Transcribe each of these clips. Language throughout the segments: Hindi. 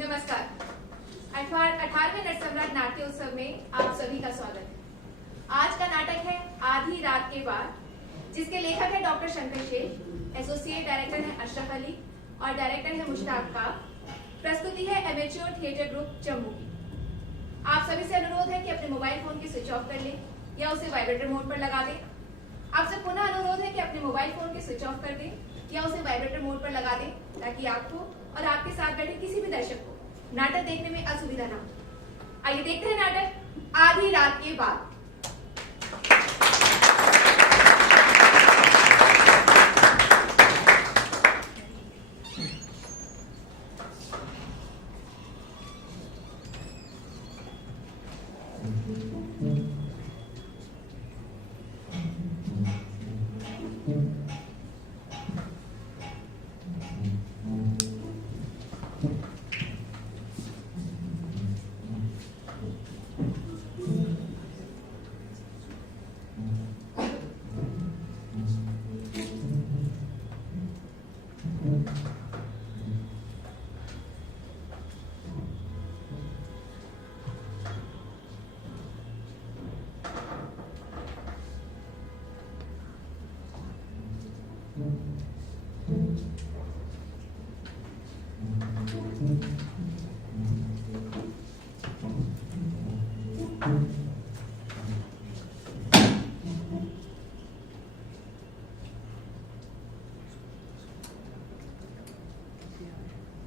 नमस्कार। 18वें नट सम्राट नाट्य उत्सव में आप सभी का स्वागत है। आज का नाटक है आधी रात के बाद, जिसके लेखक है डॉक्टर शंकर शेष, एसोसिएट डायरेक्टर है अशरफ अली और डायरेक्टर है मुश्ताक खां। प्रस्तुति है एमेच्योर थिएटर ग्रुप जम्मू की। आप सभी से अनुरोध है कि अपने मोबाइल फोन की स्विच ऑफ कर लें या उसे वाइब्रेटर मोड पर लगा दें। आपसे पुनः अनुरोध है कि अपने मोबाइल फोन की स्विच ऑफ कर दें या उसे वाइब्रेटर मोड पर लगा दें, ताकि आपको और आपके साथ बैठे किसी भी दर्शक को नाटक देखने में असुविधा ना हो। आइए देखते हैं नाटक आधी रात के बाद।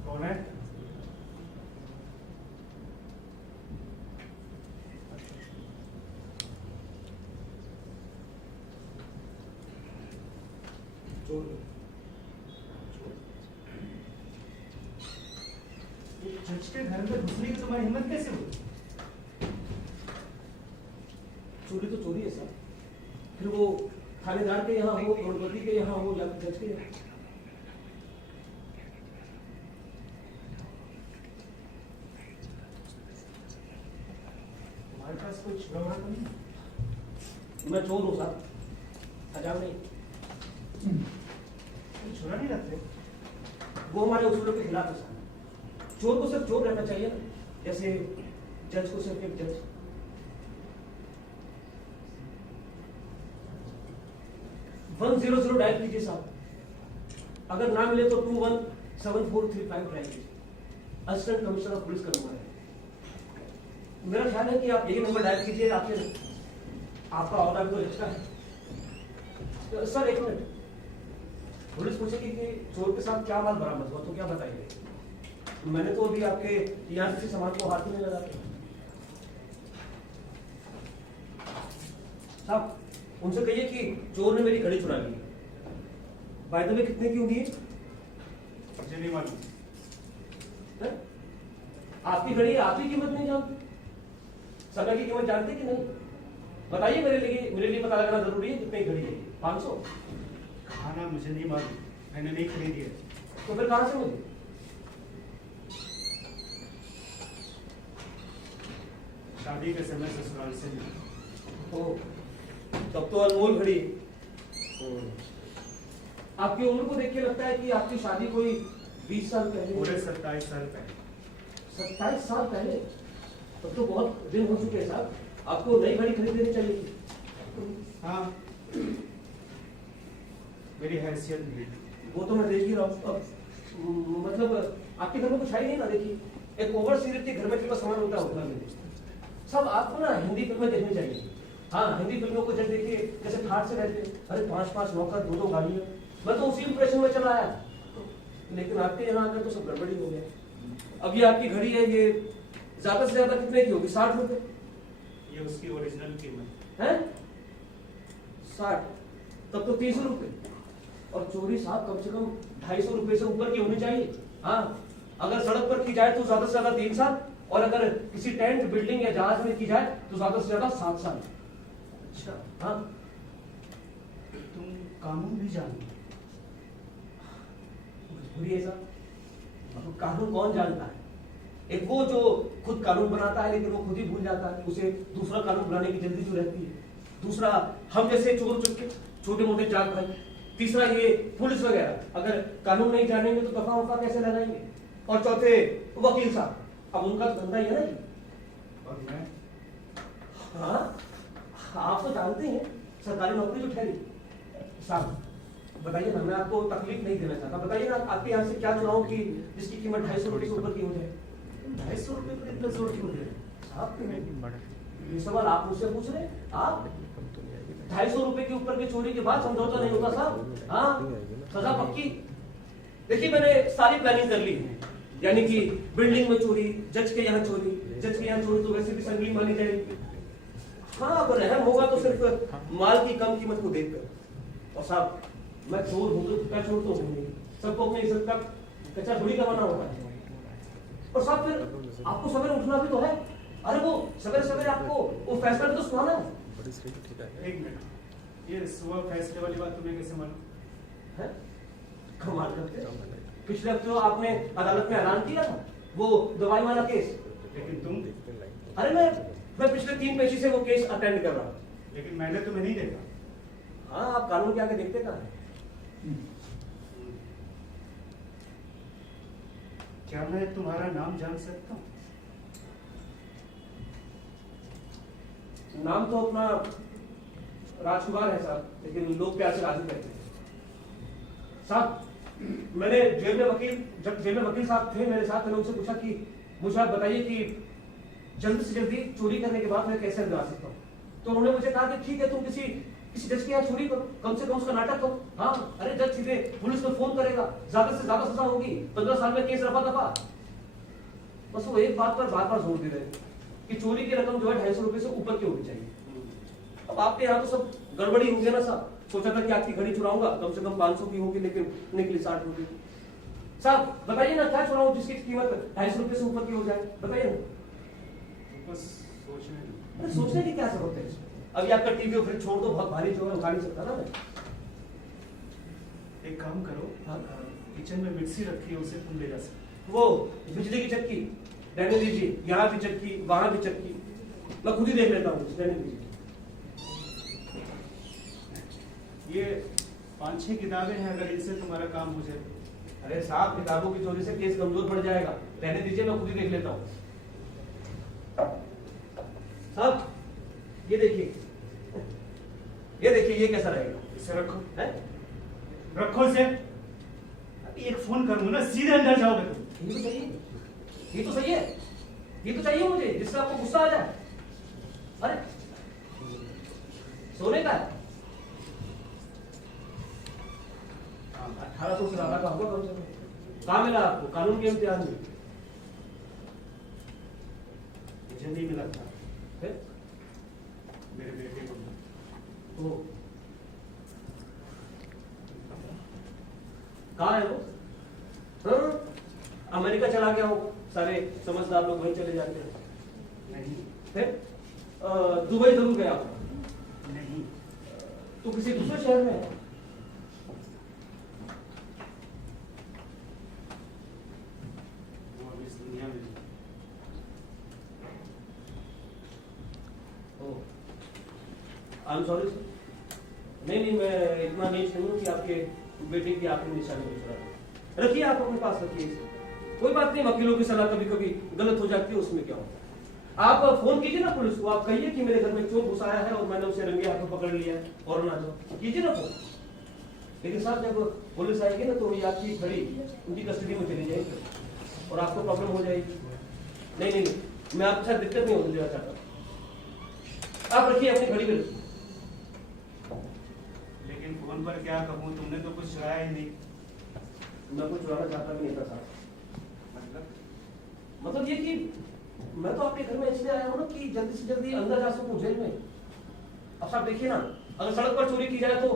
कौन है? जज के घर में घुसने की तुम्हारी हिम्मत कैसे हुई? चोरी तो चोरी है सर, फिर वो थानेदार के यहाँ हो, करोड़पति के यहाँ हो या जज के यहाँ। तुम्हारे पास कोई छुरा वुरा तो नहीं? मैं चोर हूँ सर, सजा नहीं। तुम छुरा नहीं रखते? वो हमारे उसूलों के खिलाफ है सर। चोर को सिर्फ चोर रहना चाहिए ना, जैसे जज को सिर्फ एक जज। वन 100 डायल कीजिए साहब, अगर ना मिले तो 217435 डायल कीजिए। असिस्टेंट कमिश्नर ऑफ पुलिस का नंबर है। मेरा ख्याल है कि आप यही नंबर डायल कीजिए, आपका ऑर्डर तो रजिस्टर है। सर एक मिनट, पुलिस पूछेगी कि चोर के साथ क्या माल बरामद हुआ, तो क्या बताइए? मैंने तो अभी आपके यहाँ किसी सामान को हाथ में नहीं लगा दिया साहब। उनसे कहिए कि चोर ने मेरी घड़ी चुरा ली। बाय द वे कितने की होगी? मुझे नहीं मालूम। आपकी घड़ी है, आप ही कीमत नहीं जानते? समय की कीमत जानते कि नहीं? बताइए, मेरे लिए पता लगाना जरूरी है। कितनी घड़ी है? 500? खाना मुझे नहीं मालूम, मैंने नहीं खरीदी है। तो फिर कहां से मिली? शादी के समय ससुराल से मिली। ओ, तब तो अनमोल घड़ी। आपकी उम्र को देख के लगता है कि आपकी शादी कोई 20 साल पहले। पूरे 27 साल पहले। 27 साल पहले? तब तो बहुत दिन हो चुके हैं साहब। आपको नई घड़ी खरीद लेनी चाहिए थी। हाँ, मेरी हैसियत नहीं। वो तो मैं देख ही रहा हूँ। अब मतलब आपके घर में कुछ है ही नहीं ना। देखिए, एक ओवर सीरीज के घर में कितना सामान होता है उतना में सब। आपको ना हिंदी फिल्में देखनी चाहिए। हाँ, हिंदी फिल्मों को जब देखिए, जैसे ठाट से रहते, अरे 5-5 नौकर, 2-2 गाड़ियां। मैं तो उसी इंप्रेशन में चला आया, लेकिन आपके यहाँ आकर तो सब गड़बड़ी हो गया। अब ये आपकी घड़ी है, ये ज्यादा से ज्यादा कितने की होगी? 60 रुपए? ये उसकी ओरिजिनल कीमत है। 60? तब तो 30 रुपए। और चोरी साहब कम से कम 250 रुपए से ऊपर की होनी चाहिए। हाँ, अगर सड़क पर की जाए तो ज्यादा से ज्यादा 3 साल, और अगर किसी टेंट, बिल्डिंग या जहाज में की जाए तो ज्यादा से ज्यादा 7 साल। अच्छा, हाँ, तुम कानून भी जानते? मजबूरी है साहब। अब कानून कौन जानता है? एक वो जो खुद कानून बनाता है, लेकिन वो खुद ही भूल जाता है, उसे दूसरा कानून बनाने की जल्दी जो रहती है। दूसरा हम जैसे चोर चुपके, छोटे मोटे जाग भाई। तीसरा ये पुलिस वगैरह, अगर कानून नहीं जानेंगे तो दफा वफा कैसे लगाएंगे? और चौथे वकील साहब। अब उनका तो धंधा ही है ना जी। और मैं हाँ, आप तो जानते हैं सरकारी नौकरी जो ठहरी। साहब बताइए ना, मैं आपको तकलीफ नहीं देना चाहता, बताइए ना आपके यहाँ से क्या चुनाव की जिसकी कीमत 250 रुपये से ऊपर की हो जाए। 250 रुपये पर इतना जोर क्यों दे रहे हैं? साहब ये सवाल आप मुझसे पूछ रहे हैं? आप 250 रुपए के ऊपर की चोरी के बाद समझौता नहीं होता साहब? हाँ, सजा पक्की। देखिए मैंने सारी प्लानिंग कर ली है, यानी कि बिल्डिंग में चोरी, जज के यहाँ चोरी, जज के यहाँ चोरी तो वैसे भी संगीन मानी जाएगी। हाँ, अगर रहम होगा तो सिर्फ माल की कम कीमत को देखकर। और साहब मैं चोर हूं तो क्या चोर तो हूं नहीं, सबको अपनी इज्जत का कच्चा थोड़ी कमाना होता है। और साहब फिर आपको सवेरे उठना भी तो है। अरे वो सवेरे सवेरे आपको वो फैसला भी तो सुनाना है। एक मिनट, ये सुबह फैसले वाली बात तुम्हें कैसे मालूम? है? कमाल करते हैं। पिछले हफ्ते तो आपने अदालत में ऐलान किया था वो दवाई वाला केस। लेकिन तुम, अरे मैं पिछले 3 पेशी से वो केस अटेंड कर रहा हूँ। लेकिन मैंने तुम्हें नहीं देखा। हाँ, आप कानून के आगे देखते कहाँ हैं? क्या मैं तुम्हारा नाम जान सकता हूँ? नाम तो अपना राजकुमार है साहब, लेकिन लोग प्यार से राजू कहते हैं। साहब मैंने जब जेल में वकील साहब थे मेरे साथ, मैंने उनसे पूछा कि मुझे आप बताइए कि जल्द से जल्दी चोरी करने के बाद मैं कैसे अंदर आ सकता हूँ। तो उन्होंने मुझे कहा कि ठीक है, तुम किसी जज के यहाँ चोरी करो, कम से कम उसका नाटक करो। हाँ, अरे जज सीधे पुलिस को फोन करेगा, ज्यादा से ज्यादा सजा होगी, 15 साल में केस रफा दफा। बस वो एक बात पर बार बार जोर दे रहे हैं कि चोरी की रकम जो है 250 रुपए से ऊपर की होनी चाहिए। अब आपके यहाँ तो सब गड़बड़ी हो गया ना साहब। सोचा था कि आपकी घड़ी चुराऊंगा, कम से कम 500 की होगी, लेकिन निकली 60 रुपए। साहब बताइए ना क्या चुराऊं जिसकी कीमत 250 रुपए से ऊपर की हो जाए, बताइए ना। बस सोचने दो। अरे सोचने की क्या जरूरत है इसमें? अभी आपका टीवी और फ्रिज छोड़ दो, बहुत भारी जो है उठा नहीं सकता ना मैं। एक काम करो, हाँ, किचन में मिक्सी रखी है, उसे तुम ले जा सकते वो बिजली की चक्की रहने दीजिए, यहाँ भी चक्की वहां भी चक्की, मैं खुद ही देख लेता हूँ, रहने दीजिए। ये 5-6 किताबें हैं, अगर इनसे तुम्हारा काम हो जाए। अरे साहब किताबों की चोरी से केस कमजोर पड़ जाएगा, रहने दीजिए, मैं खुद ही देख लेता हूँ। साहब ये देखिए ये कैसा रहेगा? इसे रखो। है? रखो इसे। अभी एक फोन करूंगा ना, सीधे अंदर जाओगे तुम। ये तो चाहिए, ये तो सही है, ये तो चाहिए मुझे जिससे आपको गुस्सा आ जाए। अरे सोने का है, 1800 से ज्यादा का होगा कम से कम। कहाँ मिला आपको? कानून के इम्तिहान में? मुझे नहीं मिला था, फिर? मेरे बेटे को। तो कहाँ है वो? हाँ, अमेरिका चला गया हो, सारे समझदार लोग वहीं चले जाते हैं। नहीं। फिर दुबई जरूर गया हो? नहीं। तो किसी दूसरे शहर में है? वो अब इस दुनिया में नहीं। I am sorry sir. नहीं, मैं इतना नहीं हूँ कि आपके बेटे की आखिरी निशानी पूछ रहा हूँ। रखिए, आप अपने पास रखिए इसे। कोई बात नहीं, वकीलों की सलाह कभी कभी गलत हो जाती है, उसमें क्या होता है। आप फोन कीजिए ना पुलिस को, आप कहिए कि मेरे घर में चोर घुस आया है और मैंने उसे रंगे हाथों पकड़ लिया है, और ना जाओ, कीजिए ना फोन। लेकिन साहब जब पुलिस आएगी ना तो ये आपकी घड़ी उनकी कस्टडी में चली जाएगी और आपको प्रॉब्लम हो जाएगी। नहीं, मैं आपके साथ दिक्कत नहीं होने देना चाहता। आप रखिए, अपनी घड़ी में रखिए। लेकिन फोन पर क्या कहूँ, तुमने तो कुछ चुराया ही नहीं। मैं कुछ चुराना चाहता भी नहीं था साहब। मतलब ये कि मैं तो आपके घर में इसलिए आया हूँ ना कि जल्दी से जल्दी अंदर जा सकूं जेल में। अब साहब देखिए ना, अगर सड़क पर चोरी की जाए तो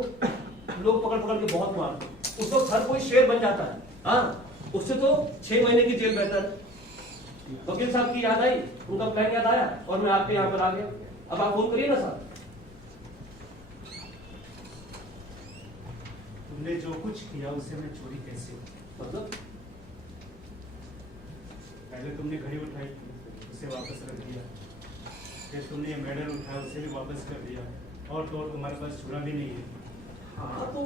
लोग पकड़ पकड़ के बहुत मारते, उस वक्त हर कोई शेर बन जाता है। हाँ, उससे तो 6 महीने की जेल बेहतर है। वकील साहब की याद आई, उनका प्लान याद आया और मैं आपके यहाँ पर आ गया। अब आप फोन करिए ना साहब। तुमने जो कुछ किया उसे मैं चोरी कैसे हो? मतलब पहले तुमने घड़ी उठाई, उसे वापस रख दिया, फिर तुमने ये मेडल उठाया, उसे भी वापस कर दिया, और तो और तुम्हारे पास छुरा भी नहीं है। हाँ, तो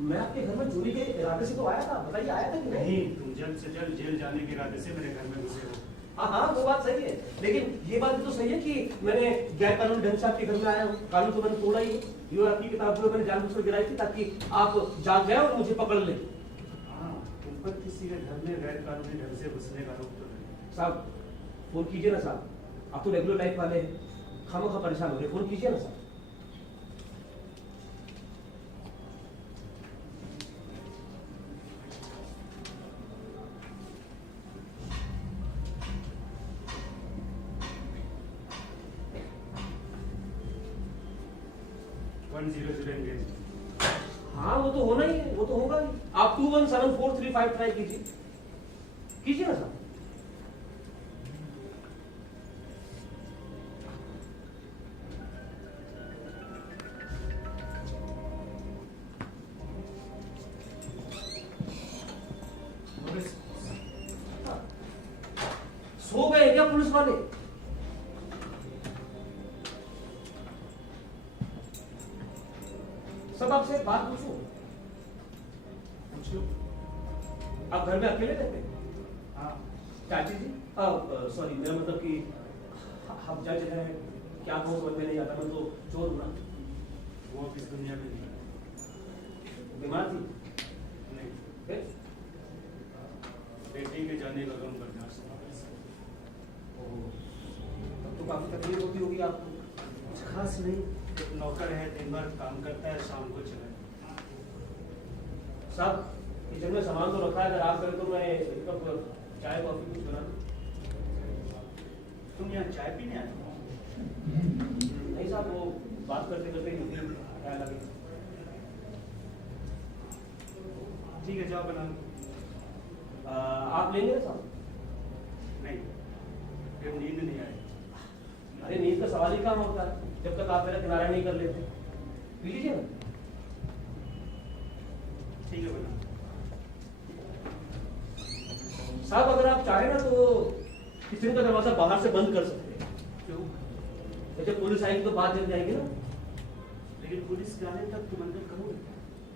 मैं आपके घर में चोरी के इरादे से तो आया था, बताइए आया था कि नहीं, तुम जल्द से जल्द जेल जाने के इरादे से मेरे घर में घुसे हो। हाँ, वो बात सही है, लेकिन ये बात भी तो सही है कि मैंने गैर कानूनी ढंग से आपके घर में आया हूँ। कानून तो मैंने तोड़ा ही है। ये आपकी किताब जो मैंने जानबूझकर गिराई थी ताकि आप जाग जाए और मुझे पकड़ ले। हाँ, तुम पर किसी के घर में गैर कानूनी ढंग से घुसने का आरोप तो नहीं। साहब फोन कीजिए ना साहब, आप तो रेगुलर लाइफ वाले हैं, खामोखा परेशान हो रहे, फोन कीजिए ना साहब। हाँ वो तो होना ही है, वो तो होगा ही। आप 217435 ट्राई कीजिए, कीजिए ना साहब। सो गए क्या पुलिस वाले? सब आपसे एक बात पूछूं? पूछो। आप घर में अकेले रहते हैं? हाँ। चाची जी, सॉरी, मेरा मतलब कि हम जज हैं, क्या कहूँ समझ में नहीं आता, मैं तो चोर हूँ ना। वो अब इस दुनिया में नहीं है। बीमार थी? नहीं, फिर? बेटी के जाने का गम बर्दाश्त नहीं कर सकता। तब तो काफी तकलीफ होती होगी आपको। कुछ खास नहीं, एक नौकर है, दिन भर काम करता है, शाम को चला जाता है। साहब किचन में सामान तो रखा है, अगर आप करें तो मैं एक कप चाय कॉफी कुछ बना दूं। तुम यहाँ चाय पीने आए हो? नहीं साहब, वो बात करते करते मुझे ख्याल आ गया। ठीक है, जाओ बना लो। आप लेंगे ना साहब? नहीं, फिर नींद नहीं आएगी। अरे नींद का सवाल ही कहाँ होता है जब तक आप मेरा किनारा नहीं कर लेते। पी लीजिए ना। ठीक है, बना। साहब अगर आप चाहें ना तो किचन का दरवाजा बाहर से बंद कर सकते हैं। क्यों? जब पुलिस आएगी तो बात जल जाएगी ना। लेकिन पुलिस के आने तक तुम अंदर करोगे?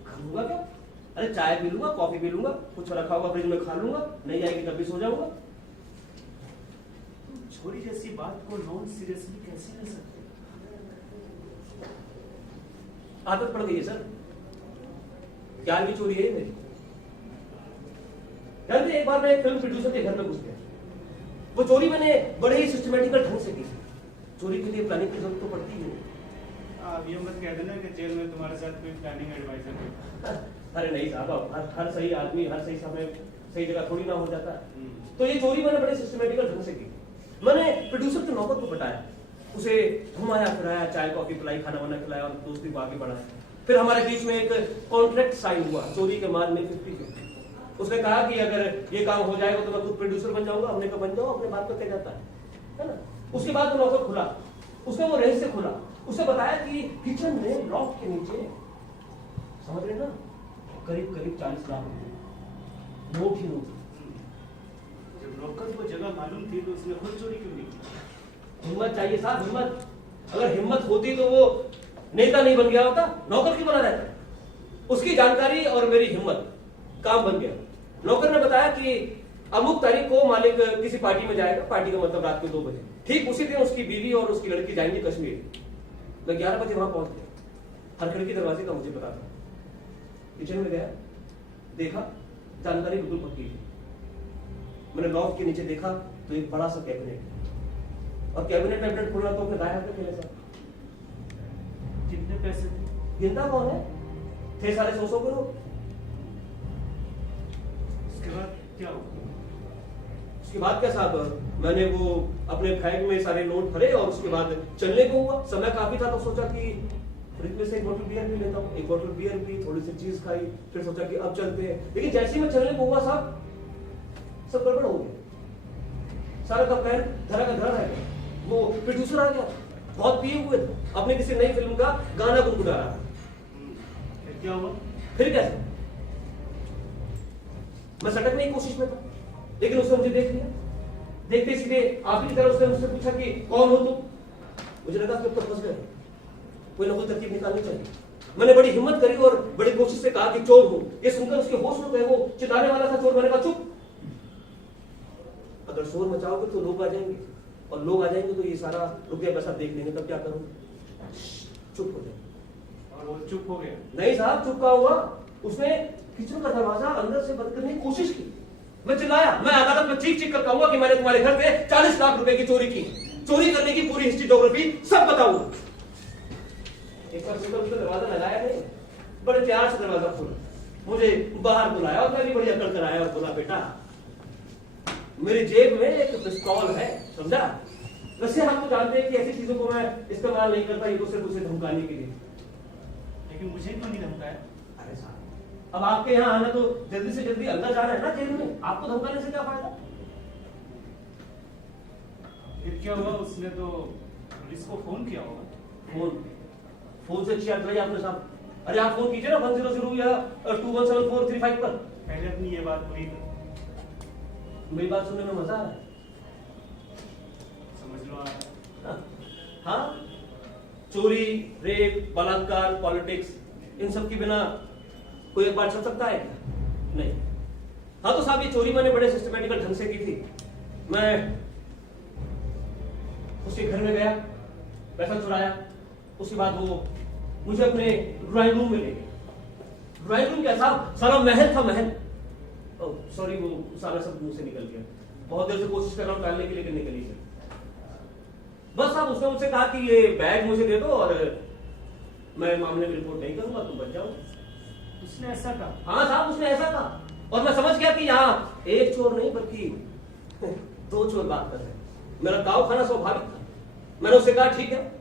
खाऊंगा क्या? अरे चाय पी लूंगा, कॉफी पी लूंगा, कुछ रखा हुआ फ्रिज में खा लूंगा, नहीं आएगी तब भी सो जाऊंगा। छोरी जैसी बात को नॉन सीरियसली कैसे ले सकते? आदत पड़ गई है सर, ज्ञान की चोरी है मेरी। जानते एक बार मैं एक फिल्म प्रोड्यूसर के घर में घुस गया। वो चोरी मैंने बड़े ही सिस्टमेटिकल ढंग से की थी। चोरी के लिए प्लानिंग की जरूरत तो पड़ती ही नहीं। आप ये मत कह देना कि जेल में तुम्हारे साथ कोई प्लानिंग एडवाइजर है। अरे नहीं साहब, अब हर सही आदमी हर सही समय सही जगह थोड़ी ना हो जाता है। तो ये चोरी मैंने बड़े सिस्टमेटिकल ढंग से की। मैंने प्रोड्यूसर के नौबत को पटाया, उसे घुमाया फिराया, चाय कॉफी पिलाई, खाना वाना खिलाया और दोस्ती को आगे बढ़ाया। फिर हमारे बीच में एक कॉन्ट्रैक्ट साइन हुआ, चोरी के माल में 50-50। उसने कहा कि अगर ये काम हो जाएगा तो मैं खुद प्रोड्यूसर बन जाऊंगा। हमने कहा बन जाओ, अपने बात पर कह जाता है ना। उसके बाद वो नौकर खुला, उसने वो रहस्य खुला। उसे बताया कि किचन में लॉफ्ट के नीचे, समझ रहे ना, करीब करीब 40 लाख रुपए नोट ही नोट। जब नौकर को जगह मालूम थी तो उसने खुद चोरी क्यों नहीं की? हिम्मत चाहिए साहब, हिम्मत। अगर हिम्मत होती तो वो नेता नहीं बन गया होता, नौकर क्यों बना रहता। उसकी जानकारी और मेरी हिम्मत, काम बन गया। नौकर ने बताया कि अमुक तारीख को मालिक किसी पार्टी में जाएगा, पार्टी का मतलब रात के 2 बजे। ठीक उसी दिन उसकी बीवी और उसकी लड़की जाएंगी कश्मीर। मैं 11 बजे वहां पहुंच गया। हर खिड़की दरवाजे का मुझे पता था। किचन में गया, देखा, जानकारी बिल्कुल पक्की थी। मैंने लॉफ्ट के नीचे देखा तो एक बड़ा सा कैबिनेट, और कैबिनेट खोलना तो अपने दाएं हाथ में खेले साहब। कितने पैसे थे? गिनता कौन है, थे 150 करोड़। उसके बाद क्या हुआ? उसके बाद क्या साहब, मैंने वो अपने बैग में सारे नोट भरे और उसके बाद चलने को हुआ। समय काफी था तो सोचा कि फ्रिज में से एक बोतल बियर पी लेता हूँ। एक बोतल बियर पी, थोड़ी सी चीज खाई, फिर सोचा कि अब चलते हैं। लेकिन जैसे ही मैं चलने को हुआ साहब, सब गड़बड़ हो गया। सारा का प्लान धरा का धरा रह गया। वो प्रोड्यूसर आ गया, बहुत पिए हुए थे, अपने किसी नई फिल्म का गाना गुनगुना रहा। फिर क्या हुआ? फिर कैसे, मैं सटकने की कोशिश में था, लेकिन उसने मुझे देख लिया। देखते सीधे आप ही की तरफ उसने मुझसे पूछा कि कौन हो तुम। मुझे लगा कि अब तो फंस गए, कोई ना कोई तरकीब निकालनी चाहिए। मैंने बड़ी हिम्मत करी और बड़ी कोशिश से कहा कि चोर हूं। ये सुनकर उसके होश उड़ गए, वो चिल्लाने वाला था चोर। मैंने कहा चुप, अगर शोर मचाओगे तो लोग आ जाएंगे, और लोग आ जाएंगे तो ये सारा रुपया पैसा देख लेंगे, तब क्या करूं? चुप हो जाए। और वो चुप हो गया। नहीं साहब, चुप कहाँ हुआ? उसने किचन का दरवाजा अंदर से बंद करने की कोशिश की। मैं चिल्लाया, मैं अदालत में चीख चीख कर कहूंगा कि मैंने तुम्हारे घर से 40 लाख रुपए की चोरी की, चोरी करने की पूरी हिस्ट्री ज्योग्राफी सब बताऊंगा। एक बार सुबह उसने दरवाजा लगाया नहीं, बड़े प्यार से दरवाजा खोला, मुझे बाहर बुलाया और मैं भी बड़ी अकड़ कराया और बोला बेटा मेरी जेब में एक पिस्तौल है, समझा? वैसे हम तो जानते हैं कि ऐसी चीजों को मैं इस्तेमाल नहीं करता, ये तो सिर्फ उसे धमकाने के लिए। लेकिन मुझे क्यों नहीं धमकाया? अरे साहब, अब आपके यहाँ आना तो जल्दी से जल्दी अंदर जाना है ना जेल में, आपको धमकाने से क्या फायदा? फिर क्या हुआ? उसने तो पुलिस को फोन किया होगा। फोन से अच्छी याद रही आपने साहब। अरे आप फोन कीजिए ना 100 या 217435 पर। पहले अपनी ये बात पूरी करो। मेरी बात सुनने में मजा आ रहा है। समझ लो आप। हाँ, चोरी, रेप, बलात्कार, पॉलिटिक्स, इन सब के बिना कोई एक बार चल सकता है क्या? नहीं। हाँ तो साहब, ये चोरी मैंने बड़े सिस्टमैटिकल ढंग से की थी। मैं उसके घर में गया, पैसा चुराया, उसके बाद वो मुझे अपने ड्राइंग रूम में ले गए। ड्राइंग रूम क्या साहब, सारा महल था, महल। सॉरी, वो सारा सब मुंह से निकल गया। बहुत देर से कोशिश कर रहा हूं टालने की, लेकिन निकल ही गया। बस साहब, उसने मुझसे कहा कि ये बैग मुझे दे दो और मैं मामले में रिपोर्ट नहीं करूंगा, तुम बच जाओ। उसने ऐसा कहा? हाँ साहब, उसने ऐसा कहा। और मैं समझ गया कि यहाँ एक चोर नहीं बल्कि 2 चोर बात कर रहे हैं। मेरा दाव खाना स्वाभाविक था। मैंने उससे कहा ठीक है,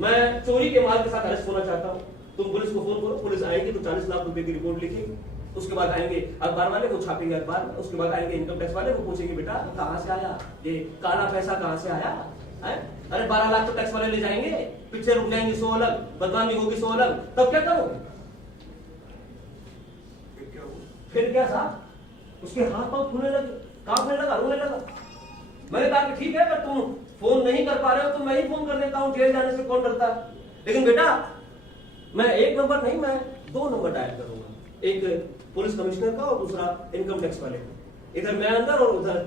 मैं चोरी के माल के साथ अरेस्ट होना चाहता हूँ, तुम पुलिस को फोन करो, पुलिस आएगी तो 40 लाख रुपए की रिपोर्ट लिखेगी। उसके बाद आएंगे अखबार वाले, वो छापेंगे अखबार में। उसके बाद आएंगे इनकम टैक्स वाले, वो पूछेंगे बेटा कहाँ से आया ये काला पैसा, कहाँ से आया है? अरे 12 लाख तो टैक्स वाले ले जाएंगे, पीछे रुक जाएंगे 100 अलग, बदनामी होगी 100 अलग, तब क्या करोगे? फिर क्या साहब, उसके हाथ पांव फूलने लगे, कांपने लगा, रोने लगा। मैंने कहा कि ठीक है, अगर तुम फोन नहीं कर पा रहे हो तो मैं ही फोन कर देता हूँ, जेल जाने से कौन डरता है। लेकिन बेटा मैं 1 नंबर नहीं, मैं 2 नंबर डायल करूंगा, एक पुलिस कमिश्नर का और दूसरा इनकम टैक्स वाले का। इधर मैं अंदर और उधर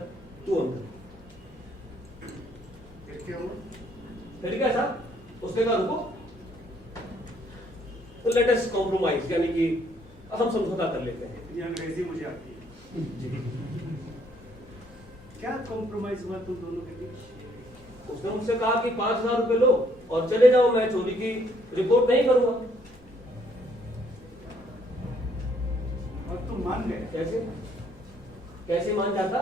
तू अंदर। फिर क्या साहब, उसने कहा रुको, लेट अस कॉम्प्रोमाइज, यानी कि हम समझौता कर लेते हैं। ये अंग्रेजी मुझे आती है। क्या कॉम्प्रोमाइज हुआ तुम दोनों के बीच? उसने मुझसे कहा कि 5000 रुपए लो और चले जाओ, मैं चोरी की रिपोर्ट नहीं करूंगा। और तुम मान गए? कैसे कैसे मान जाता?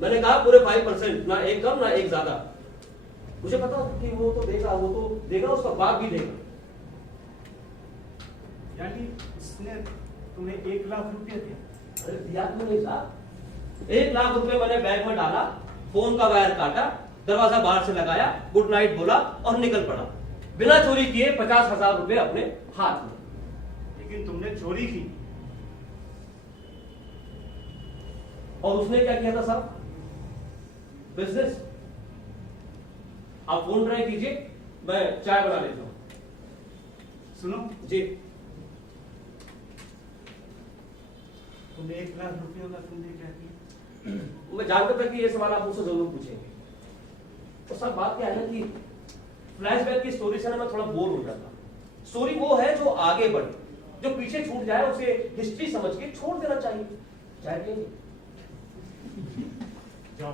मैंने कहा पूरे 5%, ना एक कम ना एक ज्यादा। मुझे पता कि वो तो देगा, उसका बाप भी देगा। यानी उसने तुम्हें 1 लाख रुपया दिया? अरे दिया तो नहीं साहब, 1 लाख रुपए मैंने बैग में डाला, फोन का वायर काटा, दरवाजा बाहर से लगाया, गुड नाइट बोला और निकल पड़ा, बिना चोरी किए 50,000 रुपए अपने हाथ में। लेकिन तुमने चोरी की। और उसने क्या किया था साहब? बिजनेस। आप फोन ट्राई कीजिए, मैं चाय बना लेता हूं। सुनो जी। तुमने 1 लाख रुपयों का तुमने क्या किया? मैं जानता था कि ये सवाल आप मुझसे जरूर पूछेंगे। तो सब बात क्या है ना कि फ्लैशबैक की स्टोरी से ना मैं थोड़ा बोर हो जाता। स्टोरी वो है जो आगे बढ़े, जो पीछे छूट जाए उसे हिस्ट्री समझ के छोड़ देना चाहिए। चाय पिएंगे? जाओ।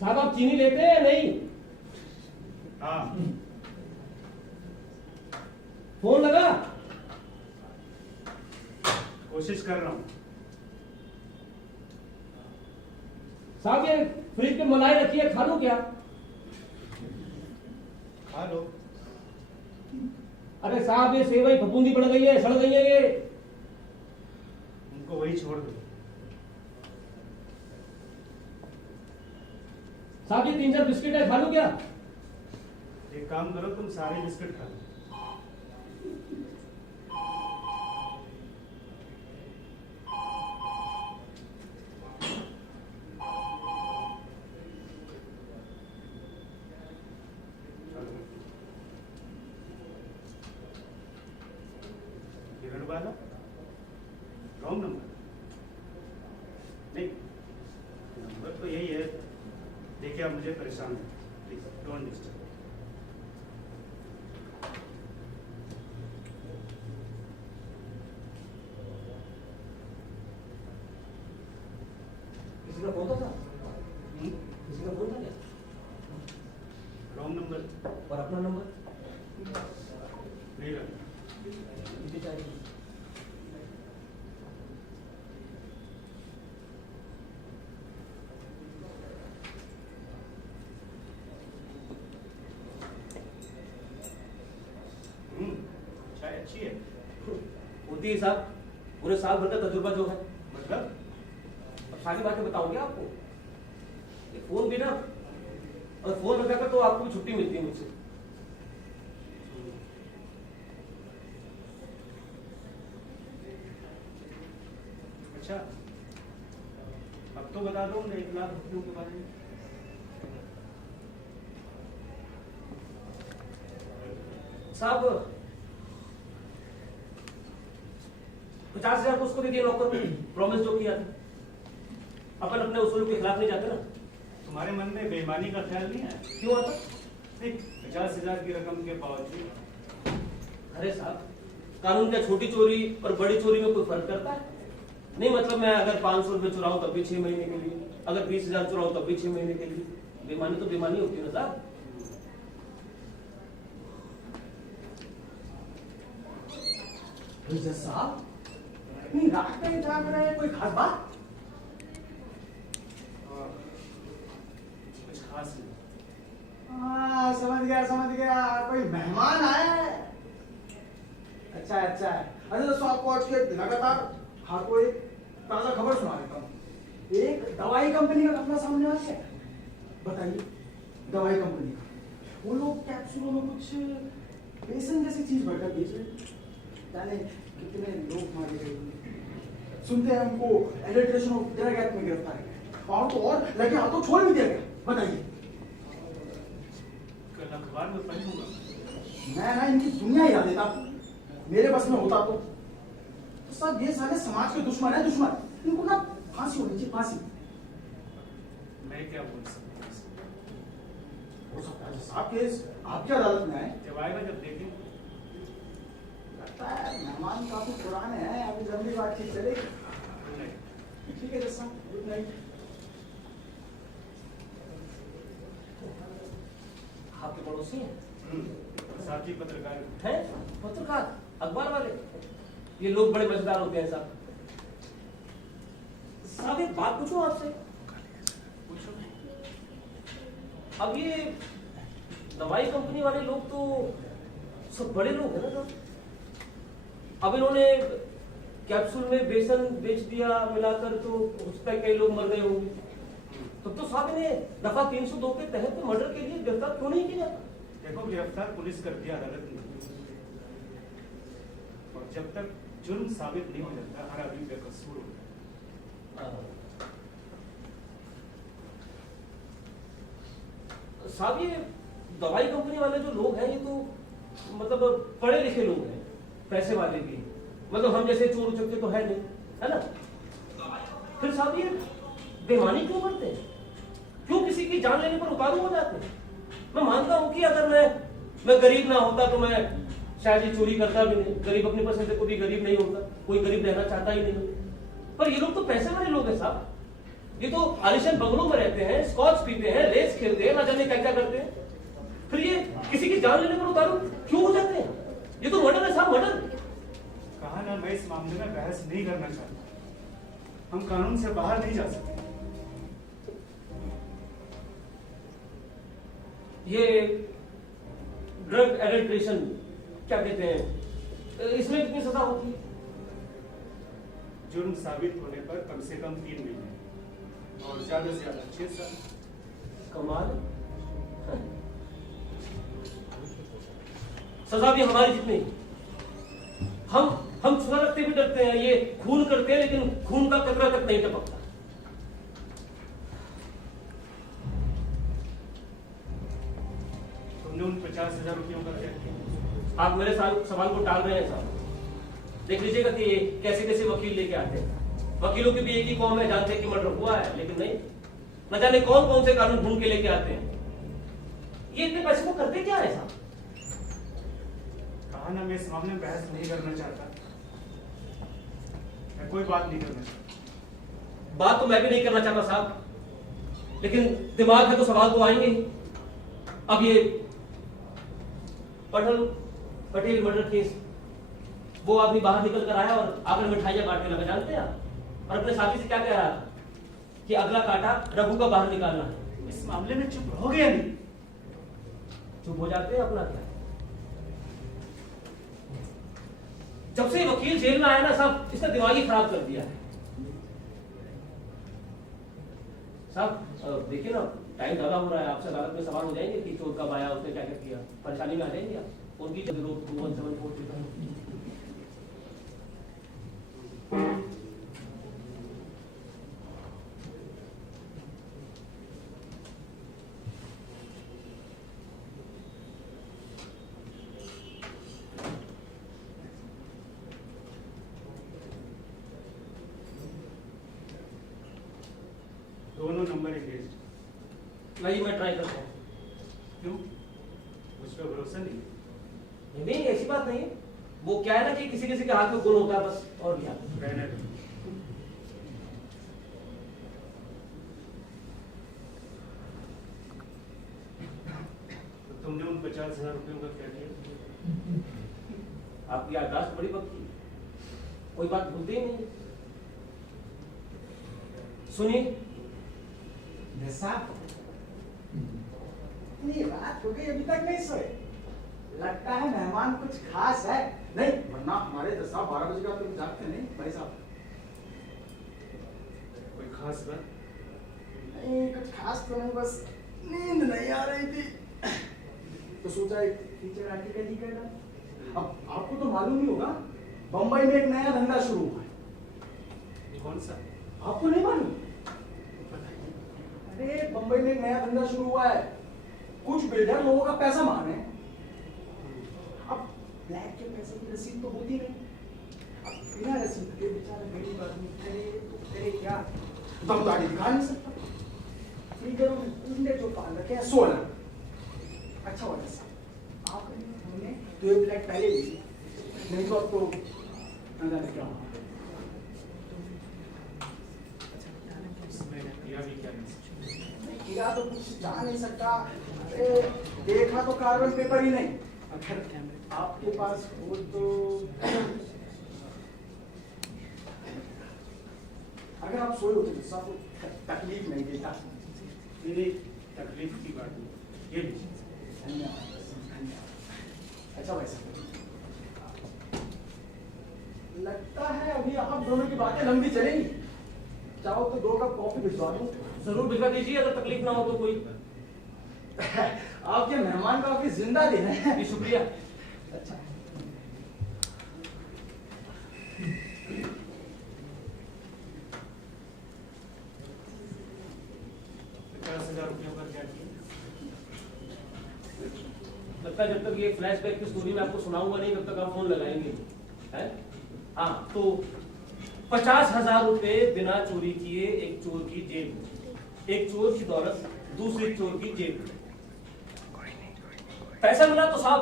साहब आप चीनी लेते हैं या नहीं? हाँ। फोन लगा? कोशिश कर रहा हूं। साहब ये फ्रिज में मलाई रखी है, खा लो क्या? हेलो। अरे साहब ये सेवई फफूंदी पड़ गई है, सड़ गई है ये। उनको वही छोड़ दो। साहब ये 3-4 बिस्किट है, खा लो क्या? एक काम करो, तुम सारे बिस्किट खा लो। घर वाला रॉन्ग नंबर? नहीं, नंबर तो यही है। देखिए आप मुझे परेशान है, प्लीज डोंट डिस्टर्ब। किसी का फोन था? किसी का फोन था क्या? Wrong number. और अपना नंबर? मेरा। कितनी चाहिए? चाय अच्छी है। होती है साहब, पूरे साल भर का तजुर्बा जो है। मतलब? अब सारी बातें बताओगे आपको? ये फोन भी ना, और फोन रखा तो आपको भी छुट्टी मिलती है मुझसे। अच्छा, अब तो बता दो 1 लाख रुपयों के बारे में। साहब 50,000 तो उसको दे दिया नौकर को, प्रॉमिस जो किया था। अपन अपने उसूल के खिलाफ नहीं जाते ना। तुम्हारे मन में बेईमानी का ख्याल नहीं है? क्यों आता? नहीं, 50,000 की रकम के बावजूद। अरे साहब, कानून क्या छोटी चोरी और बड़ी चोरी में कोई फर्क करता है? नहीं मतलब मैं अगर 500 रुपए चुराऊं तब भी 6 महीने के लिए, अगर 20,000 चुराऊं तब भी 6 महीने के लिए। बेईमानी तो बेईमानी होती है ना साहब। साहब नहीं रात में जाग रहे हैं, कोई खास बात? कुछ खास नहीं। समझ गया, कोई मेहमान आया है। अच्छा अच्छा, अरे तो आपको आज के लगातार आपको एक ताजा खबर सुना देता हूँ। एक दवाई कंपनी का अपना सामने आ गया। बताइए, दवाई कंपनी का वो लोग कैप्सूलों में कुछ बेसन जैसी चीज भरकर बेच रहे हैं। जाने कितने लोग मारे गए। सुनते हैं हमको एडल्ट्रेशन ऑफ ड्रग एक्ट में गिरफ्तार किया और लगे हाथों छोड़ भी दिया गया। बताइए, कल अखबार में पढ़ूंगा। मैं ना इनकी दुनिया हिला देता, मेरे बस में होता तो सब। ये सारे समाज के दुश्मन है, दुश्मन। इनको ना फांसी होनी चाहिए, फांसी। मैं क्या बोल सकता हूँ? हो सकता है साहब केस आपकी अदालत में आए। जब आएगा जब देखें। लगता है मेहमान काफी पुराने हैं, अभी लंबी बातचीत चलेगी। ठीक है जैसा, गुड नाइट। आपके पड़ोसी हैं? साथी पत्रकार हैं? पत्रकार, अखबार वाले? ये लोग बड़े मजेदार होते हैं साहब। साहब एक बात पूछूं आपसे? पूछो। अब ये दवाई कंपनी वाले लोग तो सब बड़े लोग हैं ना साहब। अब इन्होंने कैप्सूल में बेसन बेच दिया मिलाकर, तो उस पर कई लोग मर गए होंगे। तो साहब इन्हें दफा 302 के तहत मर्डर के लिए गिरफ्तार क्यों नहीं किया? देखो, गिरफ्तार पुलिस कर दिया, अदालत ने। और जब तक जुर्म साबित नहीं हो जाता, हर आदमी बेकसूर होता है। साहब ये दवाई कंपनी वाले जो लोग हैं, ये तो मतलब पढ़े लिखे लोग हैं, पैसे वाले भी। मतलब हम जैसे चोर उचक्के तो है नहीं, है ना? फिर साहब ये बेईमानी क्यों करते हैं? क्यों किसी की जान लेने पर उतारू हो जाते हैं? मैं मानता हूं कि अगर मैं गरीब ना होता तो मैं शायद ये चोरी करता भी नहीं। गरीब अपनी पसंद से कोई गरीब नहीं होता, कोई गरीब रहना चाहता ही नहीं। पर ये लोग तो पैसे वाले लोग हैं साहब। ये तो आलिशान बंगलों में रहते हैं, स्कॉच पीते हैं, रेस खेलते हैं, ना जाने क्या क्या करते हैं। फिर ये किसी की जान लेने पर उतारू क्यों हो जाते हैं? ये तो मर्डर है साहब, मर्डर। कहा ना, मैं इस मामले में बहस नहीं करना चाहता। हम कानून से बाहर नहीं जा सकते। ये ड्रग एडल्ट्रेशन क्या कहते हैं, इसमें कितनी सजा होती है? जुर्म साबित होने पर कम से कम 3 महीने और ज्यादा से ज्यादा 6 साल। कमाल। सजा भी हमारी जितनी। हम सुना रखते भी डरते हैं, ये खून करते हैं लेकिन खून का कतरा तक नहीं टपकता। तुमने उन 50,000 रुपयों का क्या किया? आप मेरे सवाल को टाल रहे हैं साहब। देख लीजिएगा कि कैसे कैसे वकील लेके आते हैं। वकीलों की भी एक ही कौम है, जानते हैं कि मर्डर हुआ है, लेकिन नहीं, न जाने कौन कौन से कानून ढूंढ के लेके आते हैं। ये इतने पैसे को करते क्या है साहब? कहा ना, मैं इस मामले में बहस नहीं करना चाहता, मैं कोई बात नहीं करना चाहता। बात तो मैं भी नहीं करना चाहता साहब, लेकिन दिमाग है तो सवाल तो आएंगे ही। अब ये पटेल मर्डर केस, वो आदमी बाहर निकल कर आया और आकर मिठाइयां बांटने लगा, जानते हैं आप? और अपने साथी से क्या कह रहा था कि अगला कांटा रघु का बाहर निकालना है। इस मामले में चुप रहोगे या नहीं? चुप हो जाते हैं, अपना क्या। जब से वकील जेल में आया ना साहब, इसने दिमाग ही खराब कर दिया है साहब। देखिए ना, टाइम ज्यादा हो रहा है, आपसे अदालत में सवाल हो जाएंगे कि चोर कब आया, उसने क्या क्या किया, परेशानी में आ जाएंगे आप। उनकी 2174 दोनों नंबर एंगेज्ड। नहीं, मैं ट्राई करता हूँ। क्यों? मुझ पर भरोसा नहीं? नहीं, ऐसी बात नहीं है। वो क्या है ना कि किसी किसी के हाथ में गुण होता है, बस, और क्या। रहने दो। तो तुमने उन 50,000 रुपयों का क्या किया? आपकी याददाश्त बड़ी पक्की है, कोई बात भूलते ही नहीं। सुनिए साहब, इतनी रात हो गई अभी तक नहीं सोए, लगता है मेहमान कुछ खास है। नहीं, वरना हमारे 10-12 बजे का तुम जागते नहीं भाई साहब? कोई खास बात? नहीं, कुछ खास तो नहीं, बस नींद नहीं आ रही थी तो सोचा एक फीचर आर्टिकल ही कर डाल। अब आपको तो मालूम ही होगा, बंबई में एक नया धंधा शुरू हुआ है। कौन सा? आपको नहीं मालूम? अरे बंबई में एक नया धंधा शुरू हुआ है, कुछ बिल्डर लोगों का पैसा मांग रहे हैं। अब ब्लैक के पैसे की रसीद तो होती नहीं, अब बिना रसीद के बेचारा गरीब आदमी करे क्या, दमदारी दिखा नहीं सकता। फिगरों में कुंडे जो पाल रखे हैं 16। अच्छा वाला साहब, आप हमने 2 ब्लैक पहले ली, नहीं तो अब तो न जाने क्या होगा। किया तो कुछ जा नहीं सकता। अरे देखा तो कार्बन पेपर ही नहीं, अगर आपके पास हो तो, अगर आप सोए होते तो सब तकलीफ नहीं देता। मेरी तकलीफ की बात नहीं, ये लीजिए। धन्यवाद, धन्यवाद। अच्छा भाई साहब, लगता है अभी आप दोनों की बातें लंबी चलेंगी, चाहो तो 2 कप कॉफी भिजवा दूं। जरूर भिजवा दीजिए, अगर तकलीफ ना हो तो कोई। आपके मेहमान का ऑफिस जिंदा दे रहे हैं। जी शुक्रिया। अच्छा, 50,000 रुपयों का क्या किया? लगता है जब तक ये फ्लैशबैक की स्टोरी मैं आपको सुनाऊंगा नहीं, तब तक आप फोन लगाएंगे, है? हाँ, तो 50,000 रुपए बिना चोरी किए एक चोर की जेब में, एक चोर की दौलत दूसरे चोर की जेब में। पैसा मिला तो साहब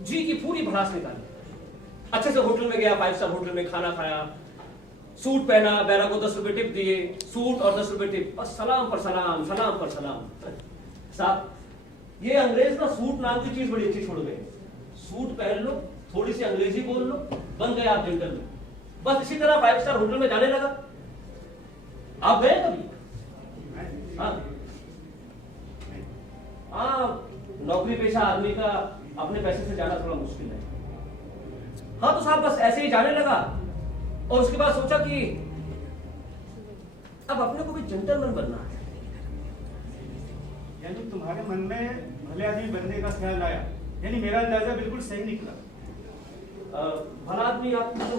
जी की पूरी भड़ास निकाली, अच्छे से होटल में गया, 5 स्टार होटल में खाना खाया, सूट पहना, बैरा को 10 रुपए टिप दिए, सूट और 10 रुपए टिप, बस सलाम पर सलाम, सलाम पर सलाम। साहब ये अंग्रेज ना सूट नाम की चीज बड़ी अच्छी छोड़ गए। सूट पहन लो, थोड़ी सी अंग्रेजी बोल लो, बन गए आप जेंटलमैन। बस इसी तरह 5 स्टार होटल में जाने लगा। आप गए कभी? हाँ हाँ, नौकरी पेशा आदमी का अपने पैसे से जाना थोड़ा मुश्किल है। हाँ तो साहब बस ऐसे ही जाने लगा, और उसके बाद सोचा कि अब अपने को भी जेंटलमैन बनना है। यानी तुम्हारे मन में भले आदमी बनने का ख्याल आया, यानी मेरा अंदाजा बिल्कुल सही निकला। भला आदमी आप मुझे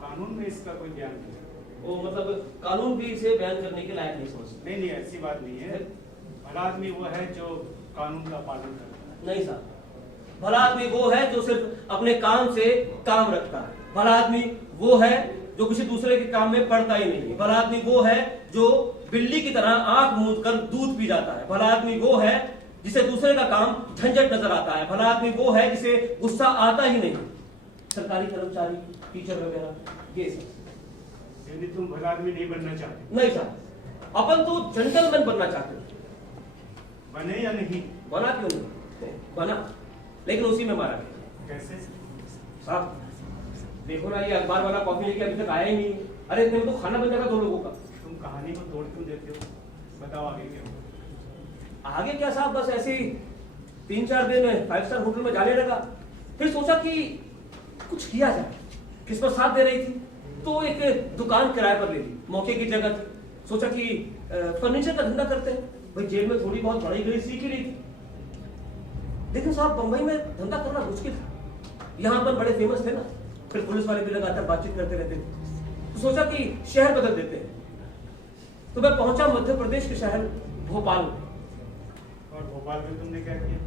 कानून में इसका कोई ज्ञान नहीं है। वो मतलब कानून भी इसे बयान करने के लायक नहीं समझते। नहीं नहीं, ऐसी बात नहीं है। भला आदमी वो है जो कानून का पालन करता है। नहीं साहब, भला आदमी वो है जो सिर्फ अपने काम से काम रखता है। भला आदमी वो है जो किसी दूसरे के काम में पड़ता ही नहीं। भला आदमी वो है जो बिल्ली की तरह आंख मूंद कर दूध पी जाता है। भला आदमी वो है जिसे दूसरे का काम झंझट नजर आता है। भला आदमी वो है जिसे गुस्सा आता ही नहीं। सरकारी कर्मचारी, टीचर वगैरह, ये सब। यदि तुम भला आदमी नहीं बनना चाहते? नहीं साहब, अपन तो जेंटलमैन बनना चाहते हैं। बने या नहीं? बना क्यों नहीं? बना, लेकिन उसी में मारा गया। कैसे? साहब देखो ना, ये अखबार वाला कॉफी लेके अभी तक आया ही नहीं। अरे इतने में तो खाना बन जाएगा 2 लोगों का। तुम कहानी को तोड़ क्यों देते हो? बताओ आगे क्या हुआ? आगे क्या साहब, बस ऐसे ही 3-4 दिन 5 स्टार होटल में जाने लगा। फिर सोचा कि कुछ किया जाए। किस्मत साथ दे रही थी तो एक दुकान किराए पर ले ली। मौके की जगह थी। सोचा कि फर्नीचर का धंधा करते हैं। भाई जेल में थोड़ी बहुत बड़ी गड़ी सीख ही रही थी। लेकिन साहब बंबई में धंधा करना मुश्किल था। यहाँ पर बड़े फेमस थे ना, फिर पुलिस वाले भी लगातार बातचीत करते रहते थे। तो सोचा कि शहर बदल देते हैं। तो मैं पहुंचा मध्य प्रदेश के शहर भोपाल में। और भोपाल में तुमने क्या किया?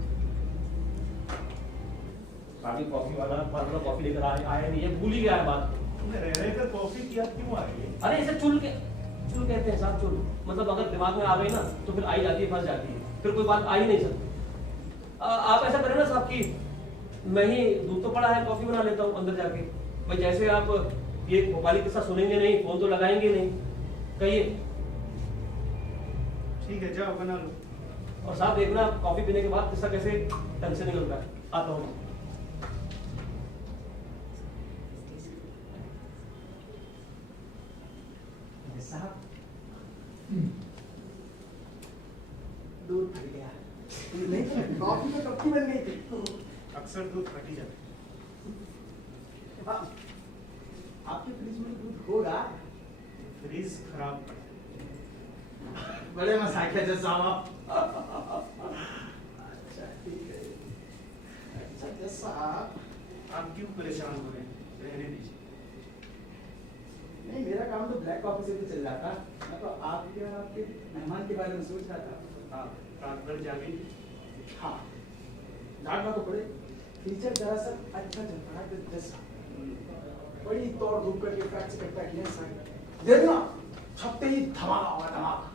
काफी कॉफी वाला कॉफी लेकर आया नहीं है, भूल ही गया है बात। तुमने रह रहकर कॉफी किया क्यों आ रही है? अरे इसे चुल कहते हैं साहब, चुल। मतलब अगर दिमाग में आ गई ना तो फिर आई जाती है, फंस जाती है, फिर कोई बात आ ही नहीं सकती। आप ऐसा करें ना साहब कि मैं ही, दूध तो पड़ा है, कॉफी बना लेता हूँ अंदर जाके। भाई जैसे आप ये भोपाली किस्सा सुनेंगे नहीं, फोन तो लगाएंगे नहीं, कहिए। ठीक है, जाओ बना लो। और साहब देखना कॉफी पीने के बाद किस्सा कैसे ढंग से निकलता है। आता हूँ। साहब दूध फट गया। नहीं तो कॉफी तो कब की बन गई थी। अक्सर दूध फटी जाता हाँ, आपके फ्रिज में दूध होगा। है। फ्रीज खराब पड़ा। बड़े मजाक है जैसा आप। अच्छा ठीक है। अच्छा जैसा आप क्यों परेशान हो रहे हैं? रहने दीजिए। नहीं, मेरा काम तो ब्लैक कॉफी से भी चल जाता। मैं तो आपके और आपके मेहमान के बारे में सोच रहा था। हाँ, रात भर जागेंगे? हाँ, जागना तो पड़े। फीचर दरअसल अच्छा चल रहा है जैसा। बड़ी तोड़ धूप करके फ्रैक्चर करता किया साहब। देखना छपते ही धमाका हुआ, धमाका।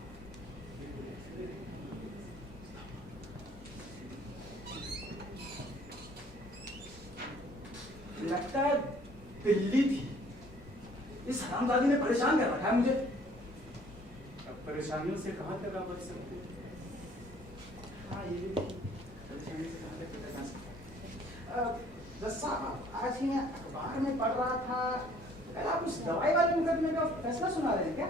लगता है बिल्ली थी। इस हरामजादी ने परेशान कर रखा है मुझे। अब परेशानियों से कहाँ तक आप बच सकते हैं? हाँ, ये भी परेशानी से कहाँ तक बचा जा सकता है। जैसा आज ही मैं अखबार में पढ़ रहा था, कल आप उस दवाई वाले मुकदमे का फैसला सुना रहे हैं क्या?